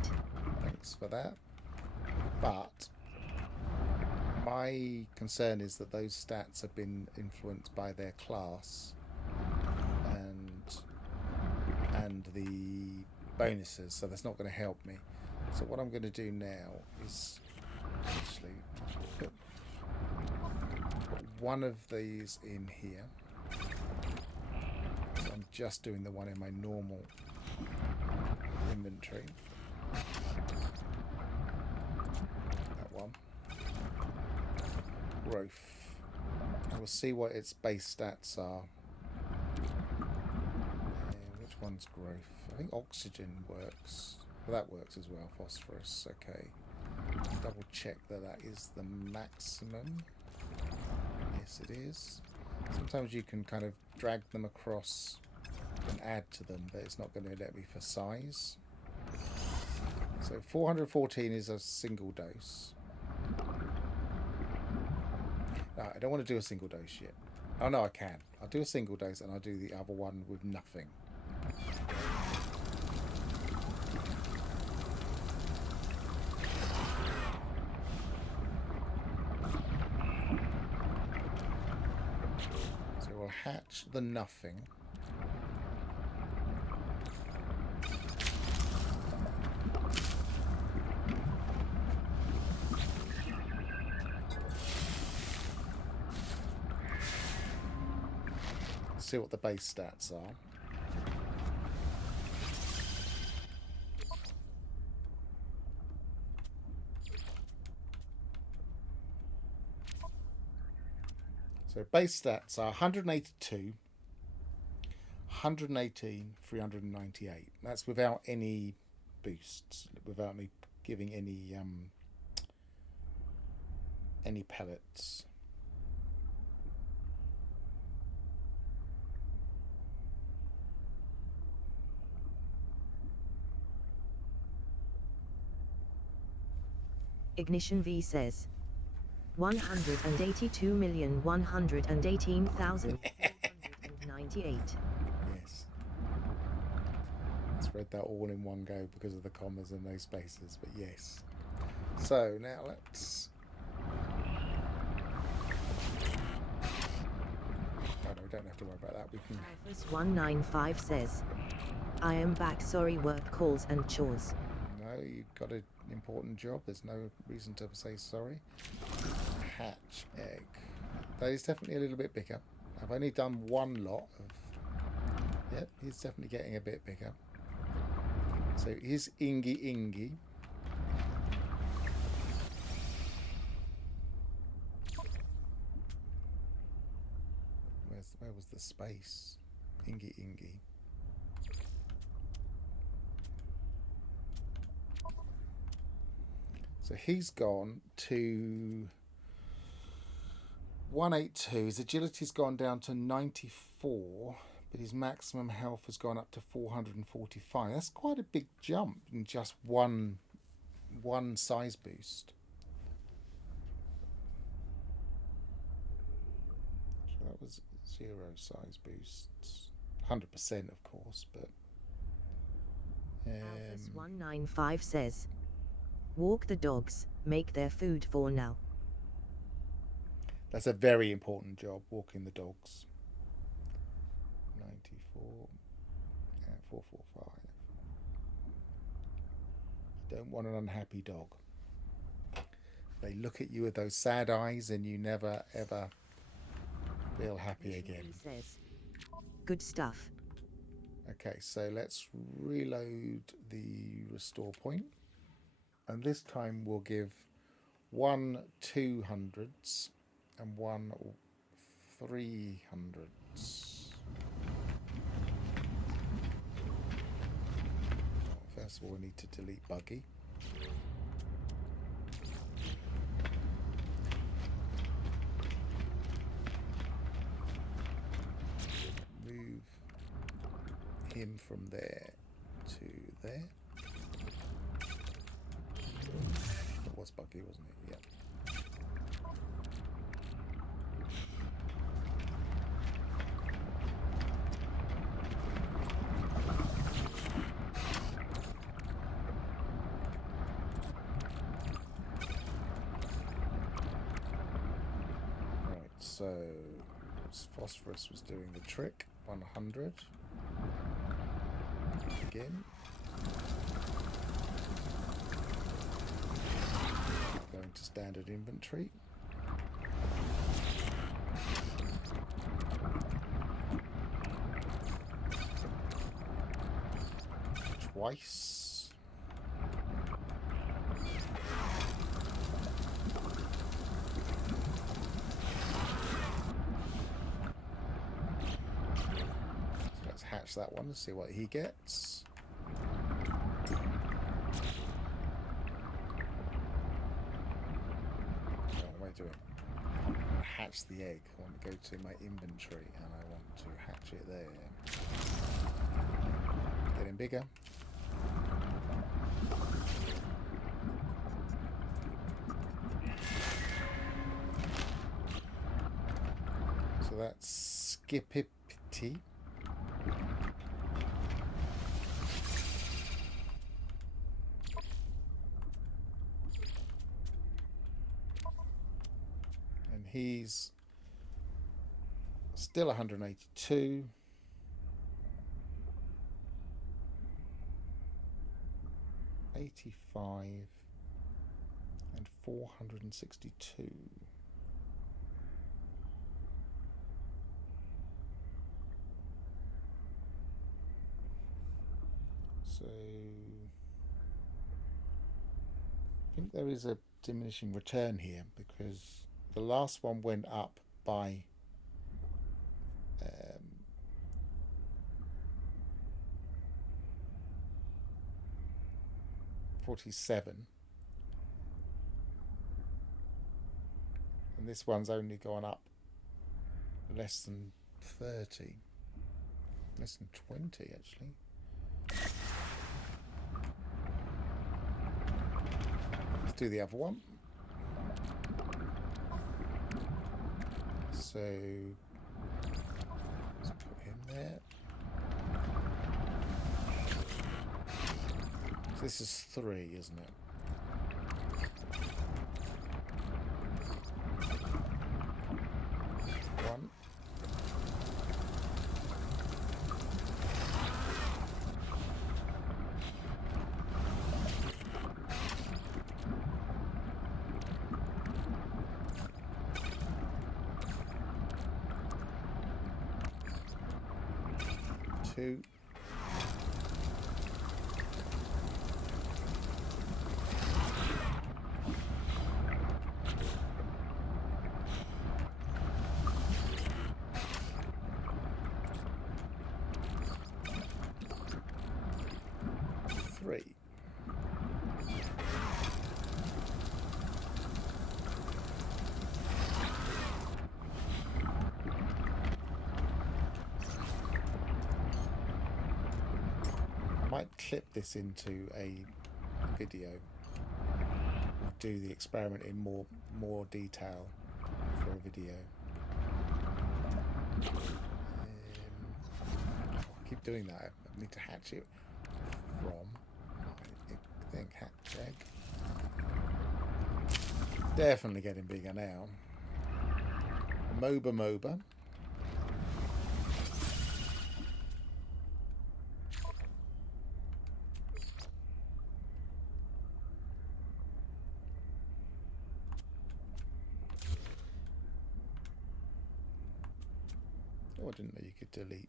Thanks for that. But my concern is that those stats have been influenced by their class and the bonuses, so that's not going to help me. So what I'm going to do now is actually put one of these in here. So I'm just doing the one in my normal inventory. That one. Growth. And we'll see what its base stats are. Which one's growth? I think oxygen works. Well, that works as well. Phosphorus. Okay. Double check that that is the maximum. Yes, it is. Sometimes you can kind of drag them across and add to them, but it's not going to let me for size. So 414 is a single dose. No, I don't want to do a single dose yet. Oh no, I can. I'll do a single dose and I'll do the other one with nothing. Hatch the nothing. See what the base stats are. So base stats are 182, 118, 398. That's without any boosts, without me giving any pellets. Ignition V says 182,118,498. Yes. Let's read that all in one go because of the commas and no spaces, but yes. So now let's... Oh no, we don't have to worry about that. We can... 195 says, I am back, sorry, work calls and chores. No, you've got an important job. There's no reason to say sorry. Hatch egg. That is definitely a little bit bigger. I've only done one lot of... Yep, he's definitely getting a bit bigger. So here's Ingy. Where was the space? Ingy. So he's gone to 182. His agility's gone down to 94, but his maximum health has gone up to 445. That's quite a big jump in just one size boost. that was 0 size boosts. 100% of course, but Alphas195 says, walk the dogs, make their food for now. that's a very important job, walking the dogs. 94 and 445. You don't want an unhappy dog. They look at you with those sad eyes and you never ever feel happy again. He says, good stuff. Okay, so let's reload the restore point. And this time we'll give 1 200s and 1 300s. First of all, we need to delete Buggy. Move him from there to there. It was Buggy, wasn't it? Yeah. So phosphorus was doing the trick. 100. Again. Going to standard inventory. Twice. Hatch that one and see what he gets. What am I doing? Hatch the egg. I want to go to my inventory and I want to hatch it there. Getting bigger. So that's Skippity. He's still 182. 85 and 462. So I think there is a diminishing return here because the last one went up by 47, and this one's only gone up less than 30, less than 20 actually. Let's do the other one. So let's put him there. So this is 3, isn't it? One. Two. Three. Might clip this into a video, do the experiment in more detail for a video. I keep doing that. I need to hatch it from. I think hatch egg. Definitely getting bigger now. Moba. Oh, I didn't know you could delete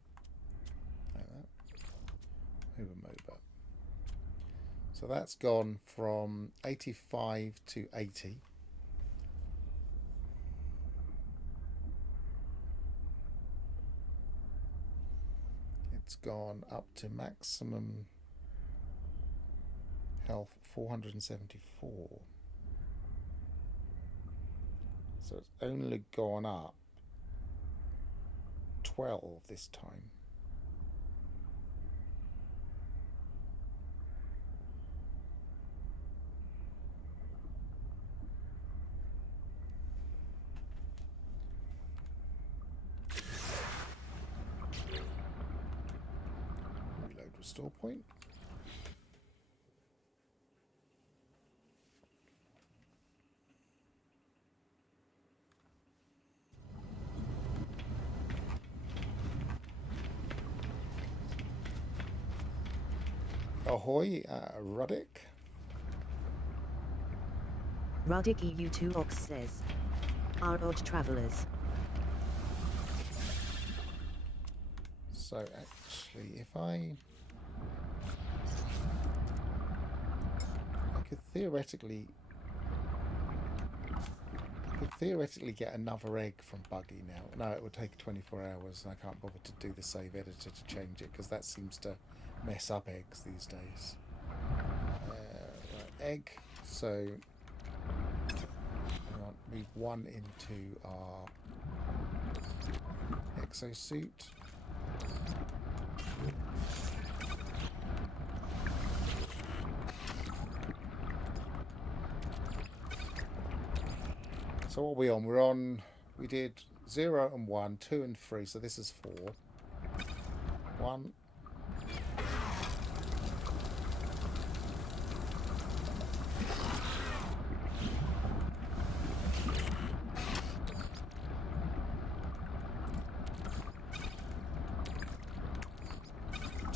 like that. Moba. So that's gone from 85 to 80. It's gone up to maximum health 474. So it's only gone up 12 this time. Reload restore point. Ahoy, Ruddick. Ruddick EU2 Ox says. Are odd travelers. So actually, if I could theoretically get another egg from Buggy now. No, it would take 24 hours, and I can't bother to do the save editor to change it because that seems to mess up eggs these days. Right, egg. So move one into our exosuit. So what are we on? We're on, we did 0 and 1, 2 and 3, so this is 4. 1.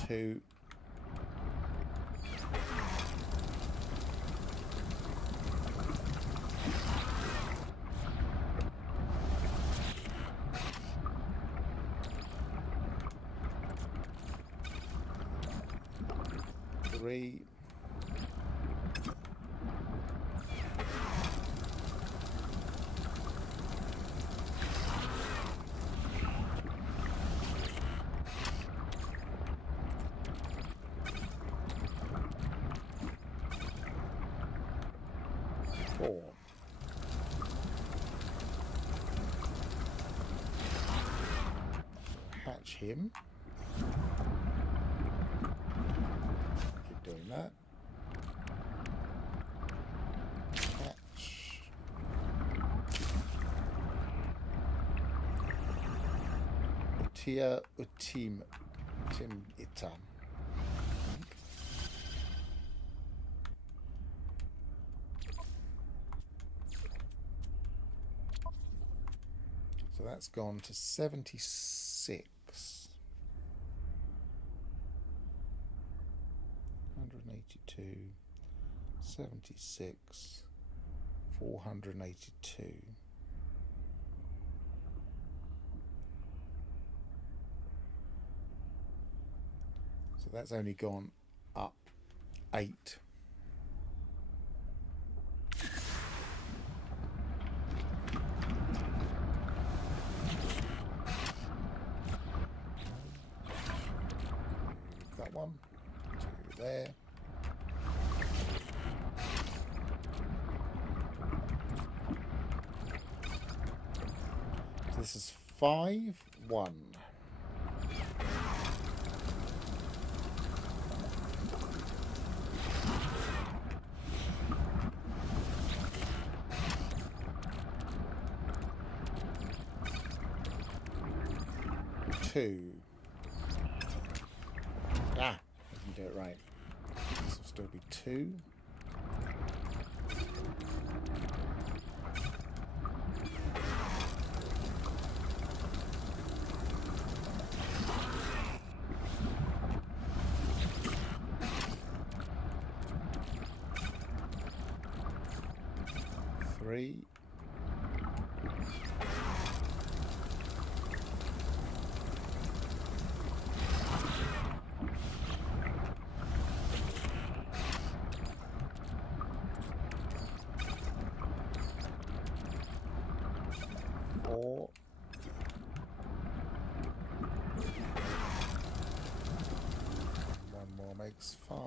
2. 3. 4. Hatch him. Keep doing that. Hatch. Utia Utim Tim Itam. So that's gone to 76. 182, 76, 482. So that's only gone up 8. That one, 2 there. So this is 5, 1. 2. Ah, I didn't do it right. This will still be 2. Three. Four. One more makes 5.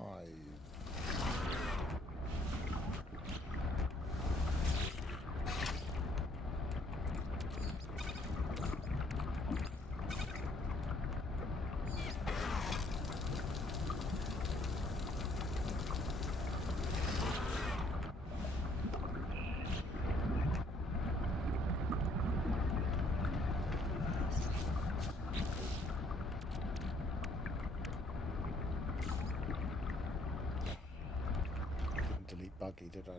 Delete buggy, did I?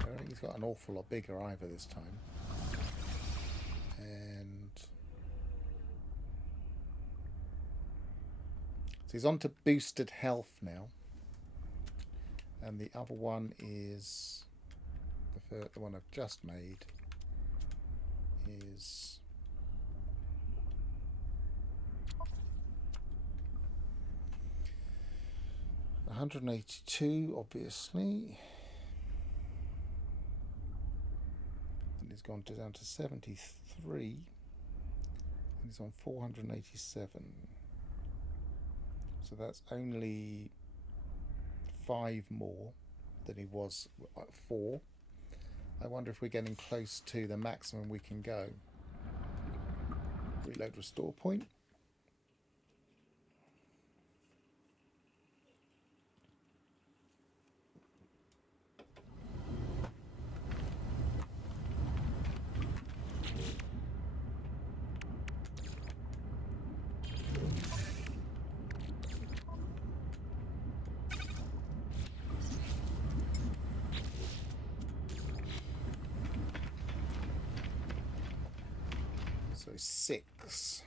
I don't think he's got an awful lot bigger either this time. And so he's on to boosted health now. And the other one is the one I've just made is $182, obviously. And he's gone down to 73. And he's on 487. So that's only 5 more than he was at 4. I wonder if we're getting close to the maximum we can go. Reload restore point. So 6.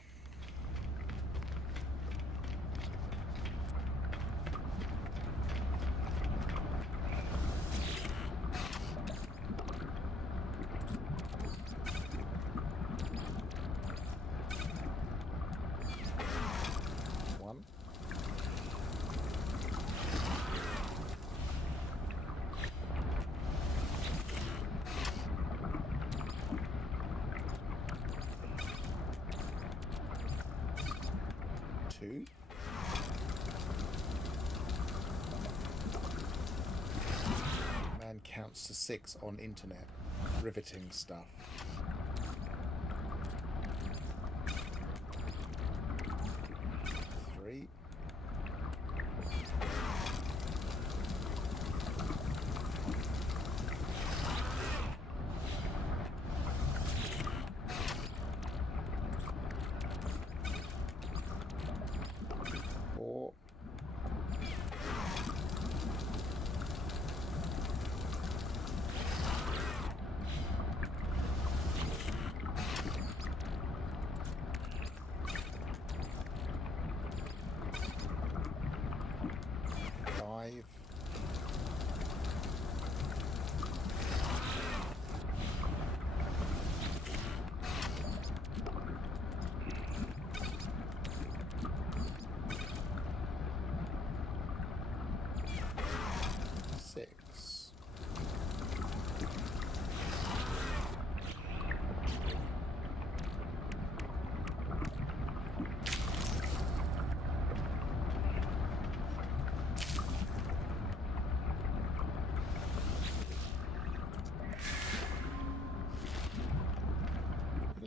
Man counts to 6 on internet. Riveting stuff. Three. Four.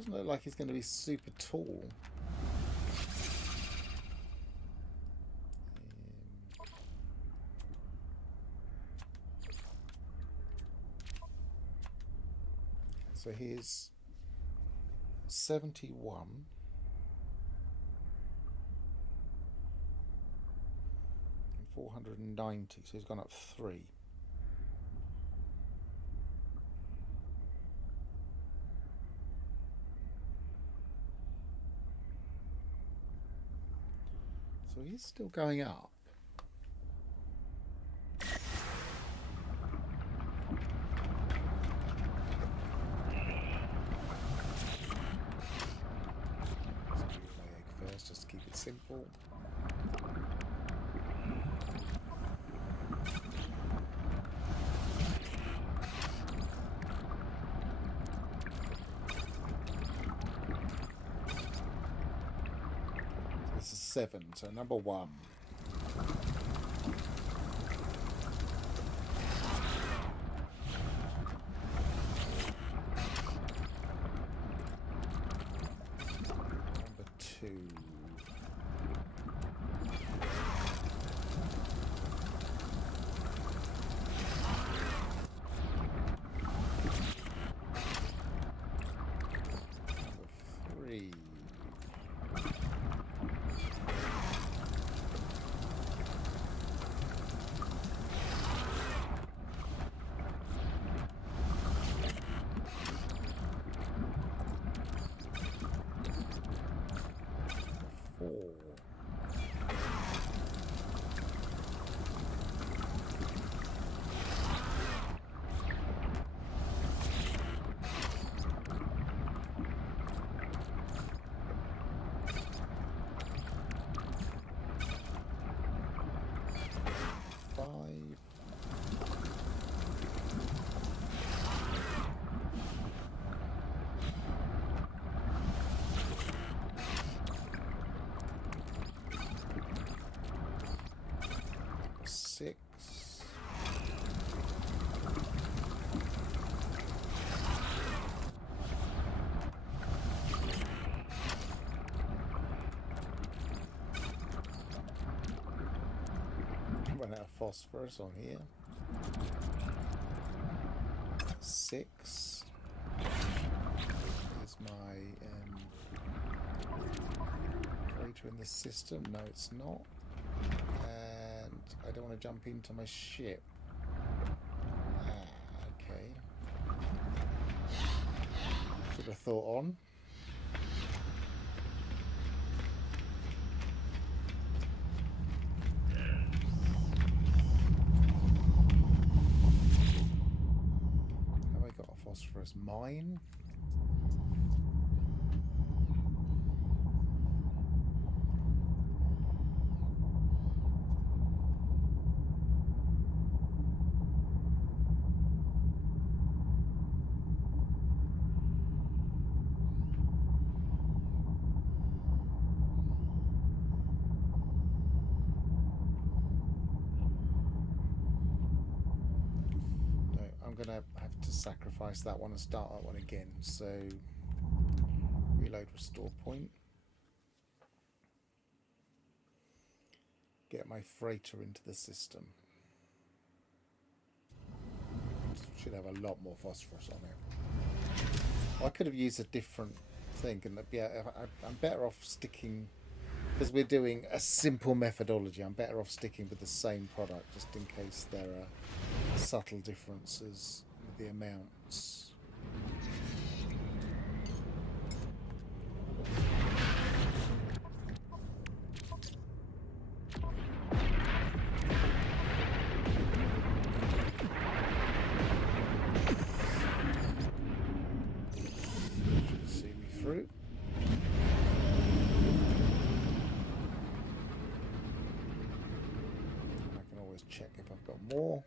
doesn't look like he's going to be super tall. So he's 71. And 490, so he's gone up 3. So he's still going up. Let's do my egg first, just to keep it simple. This is 7, so number 1. Number 2. Number 3. 4. Six. Run out of phosphorus on here. 6 is my freighter in the system. No, it's not. And I don't want to jump into my ship. Okay. Should have thought on. Have I got a phosphorus mine? Gonna have to sacrifice that one and start that one again. So reload restore point. Get my freighter into the system. Should have a lot more phosphorus on it. I could have used a different thing, and yeah, I'm better off sticking, because we're doing a simple methodology. I'm better off sticking with the same product, just in case there are subtle differences with the amounts. Should see me through. I can always check if I've got more.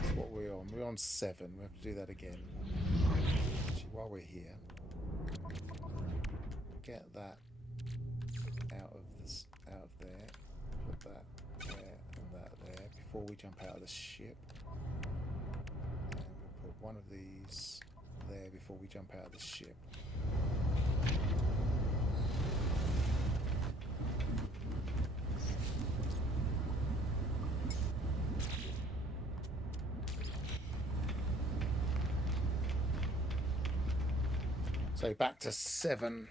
That's what we're on. We're on 7. We have to do that again. Actually, while we're here, get that out of there. Put that there and that there before we jump out of the ship. And we'll put one of these there before we jump out of the ship. So back to 7.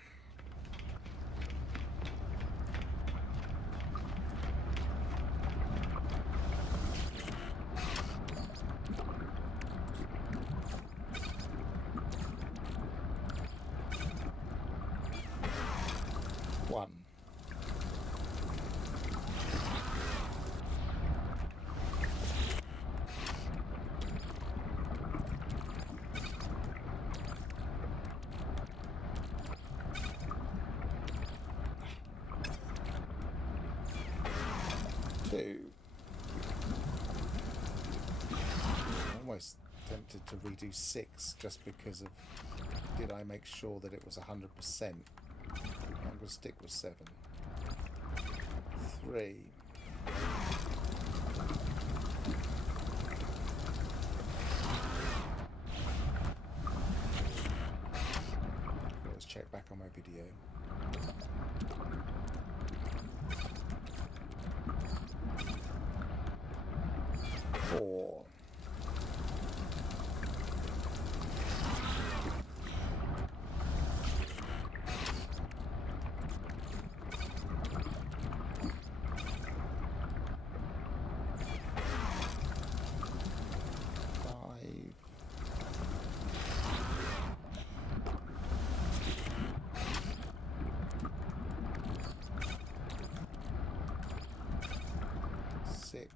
One. Two. I'm almost tempted to redo 6 just because of did I make sure that it was 100%. I'm going to stick with 7. 3. Let's check back on my video. 4. 5. 6.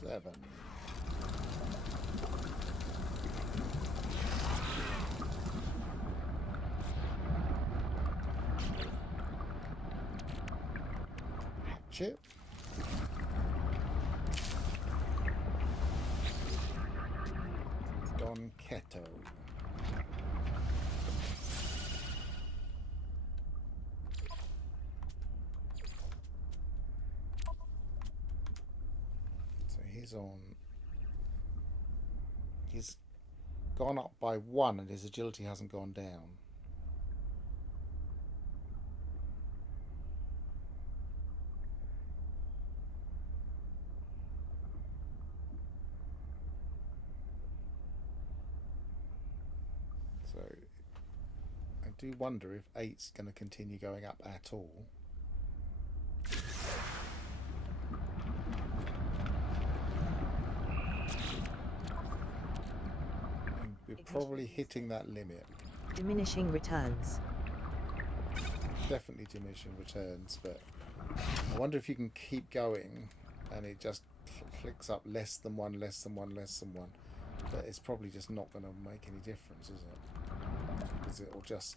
7. 8. Don Keto. So he's gone up by 1 and his agility hasn't gone down. So I do wonder if 8's going to continue going up at all. And we're probably hitting that limit. Diminishing returns. Definitely diminishing returns, but I wonder if you can keep going and it just clicks up less than 1, less than 1, less than 1. But it's probably just not going to make any difference, is it? Because it will just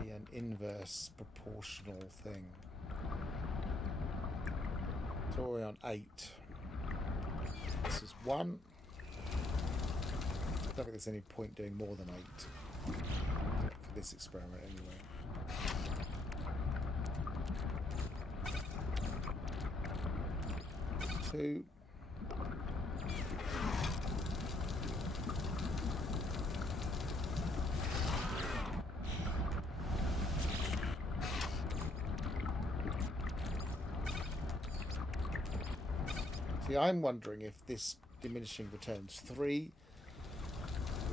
be an inverse proportional thing. So we're on 8. This is 1. I don't think there's any point doing more than 8 for this experiment anyway. 2. See, I'm wondering if this diminishing returns 3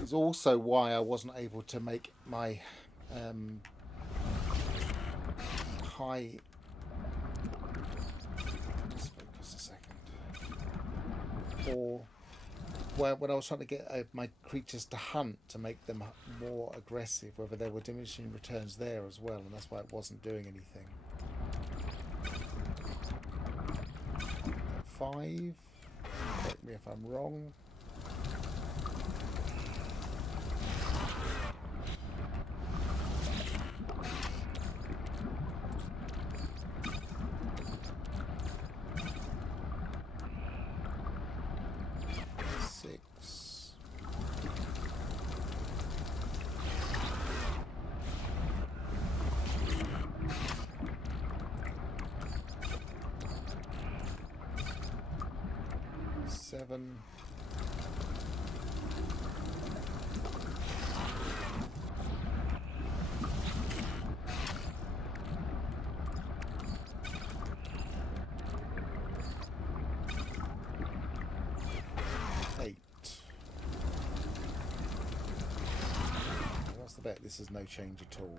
is also why I wasn't able to make my high. Let's focus a second. Or when I was trying to get my creatures to hunt to make them more aggressive, whether there were diminishing returns there as well, and that's why it wasn't doing anything. 5. Correct me if I'm wrong. 6. 7. What's the bet? This is no change at all.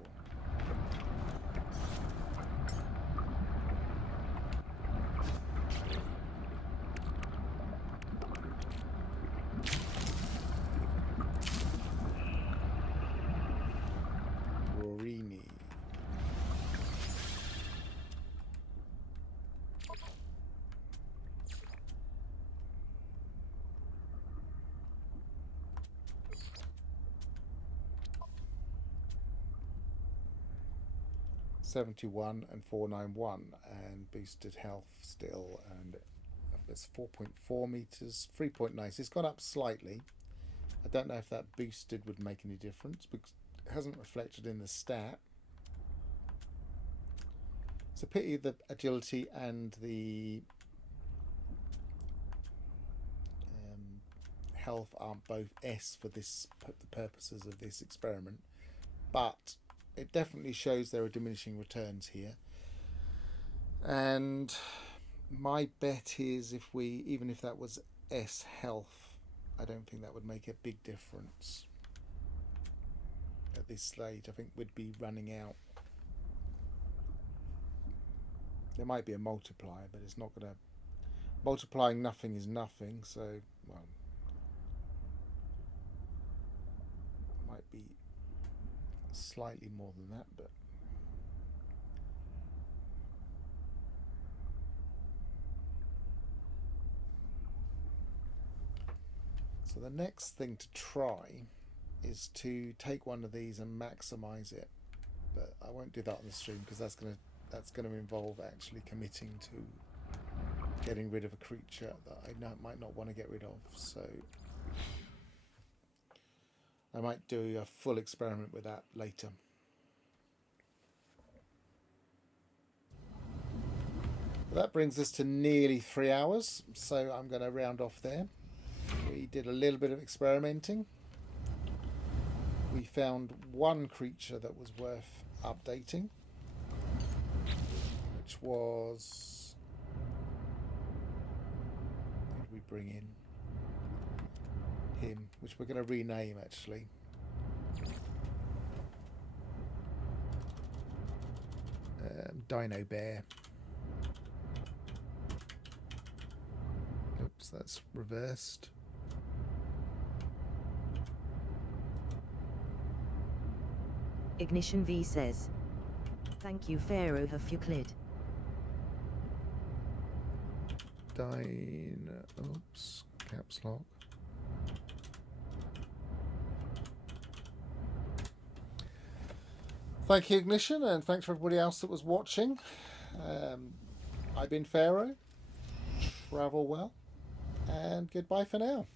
Rorini. $71 and $491 and boosted health still, and it's 4.4 meters, 3.9. It's gone up slightly. I don't know if that boosted would make any difference because it hasn't reflected in the stat. It's a pity the agility and the health aren't both S for this, the purposes of this experiment, but it definitely shows there are diminishing returns here. And my bet is if we, even if that was S health, I don't think that would make a big difference at this stage. I think we'd be running out. There might be a multiplier, but it's not going to... Multiplying nothing is nothing, so, well, might be slightly more than that, but so the next thing to try is to take one of these and maximize it, but I won't do that on the stream because that's going to involve actually committing to getting rid of a creature that I might not want to get rid of, so I might do a full experiment with that later. But that brings us to nearly 3 hours, so I'm going to round off there. We did a little bit of experimenting. We found one creature that was worth updating, which was... Who did we bring in? Him, which we're going to rename actually. Dino Bear. Oops, that's reversed. Ignition V says, "Thank you, Pharaoh Euclid." Oops, caps lock. Thank you, Ignition, and thanks for everybody else that was watching. I've been Pharaoh. Travel well, and goodbye for now.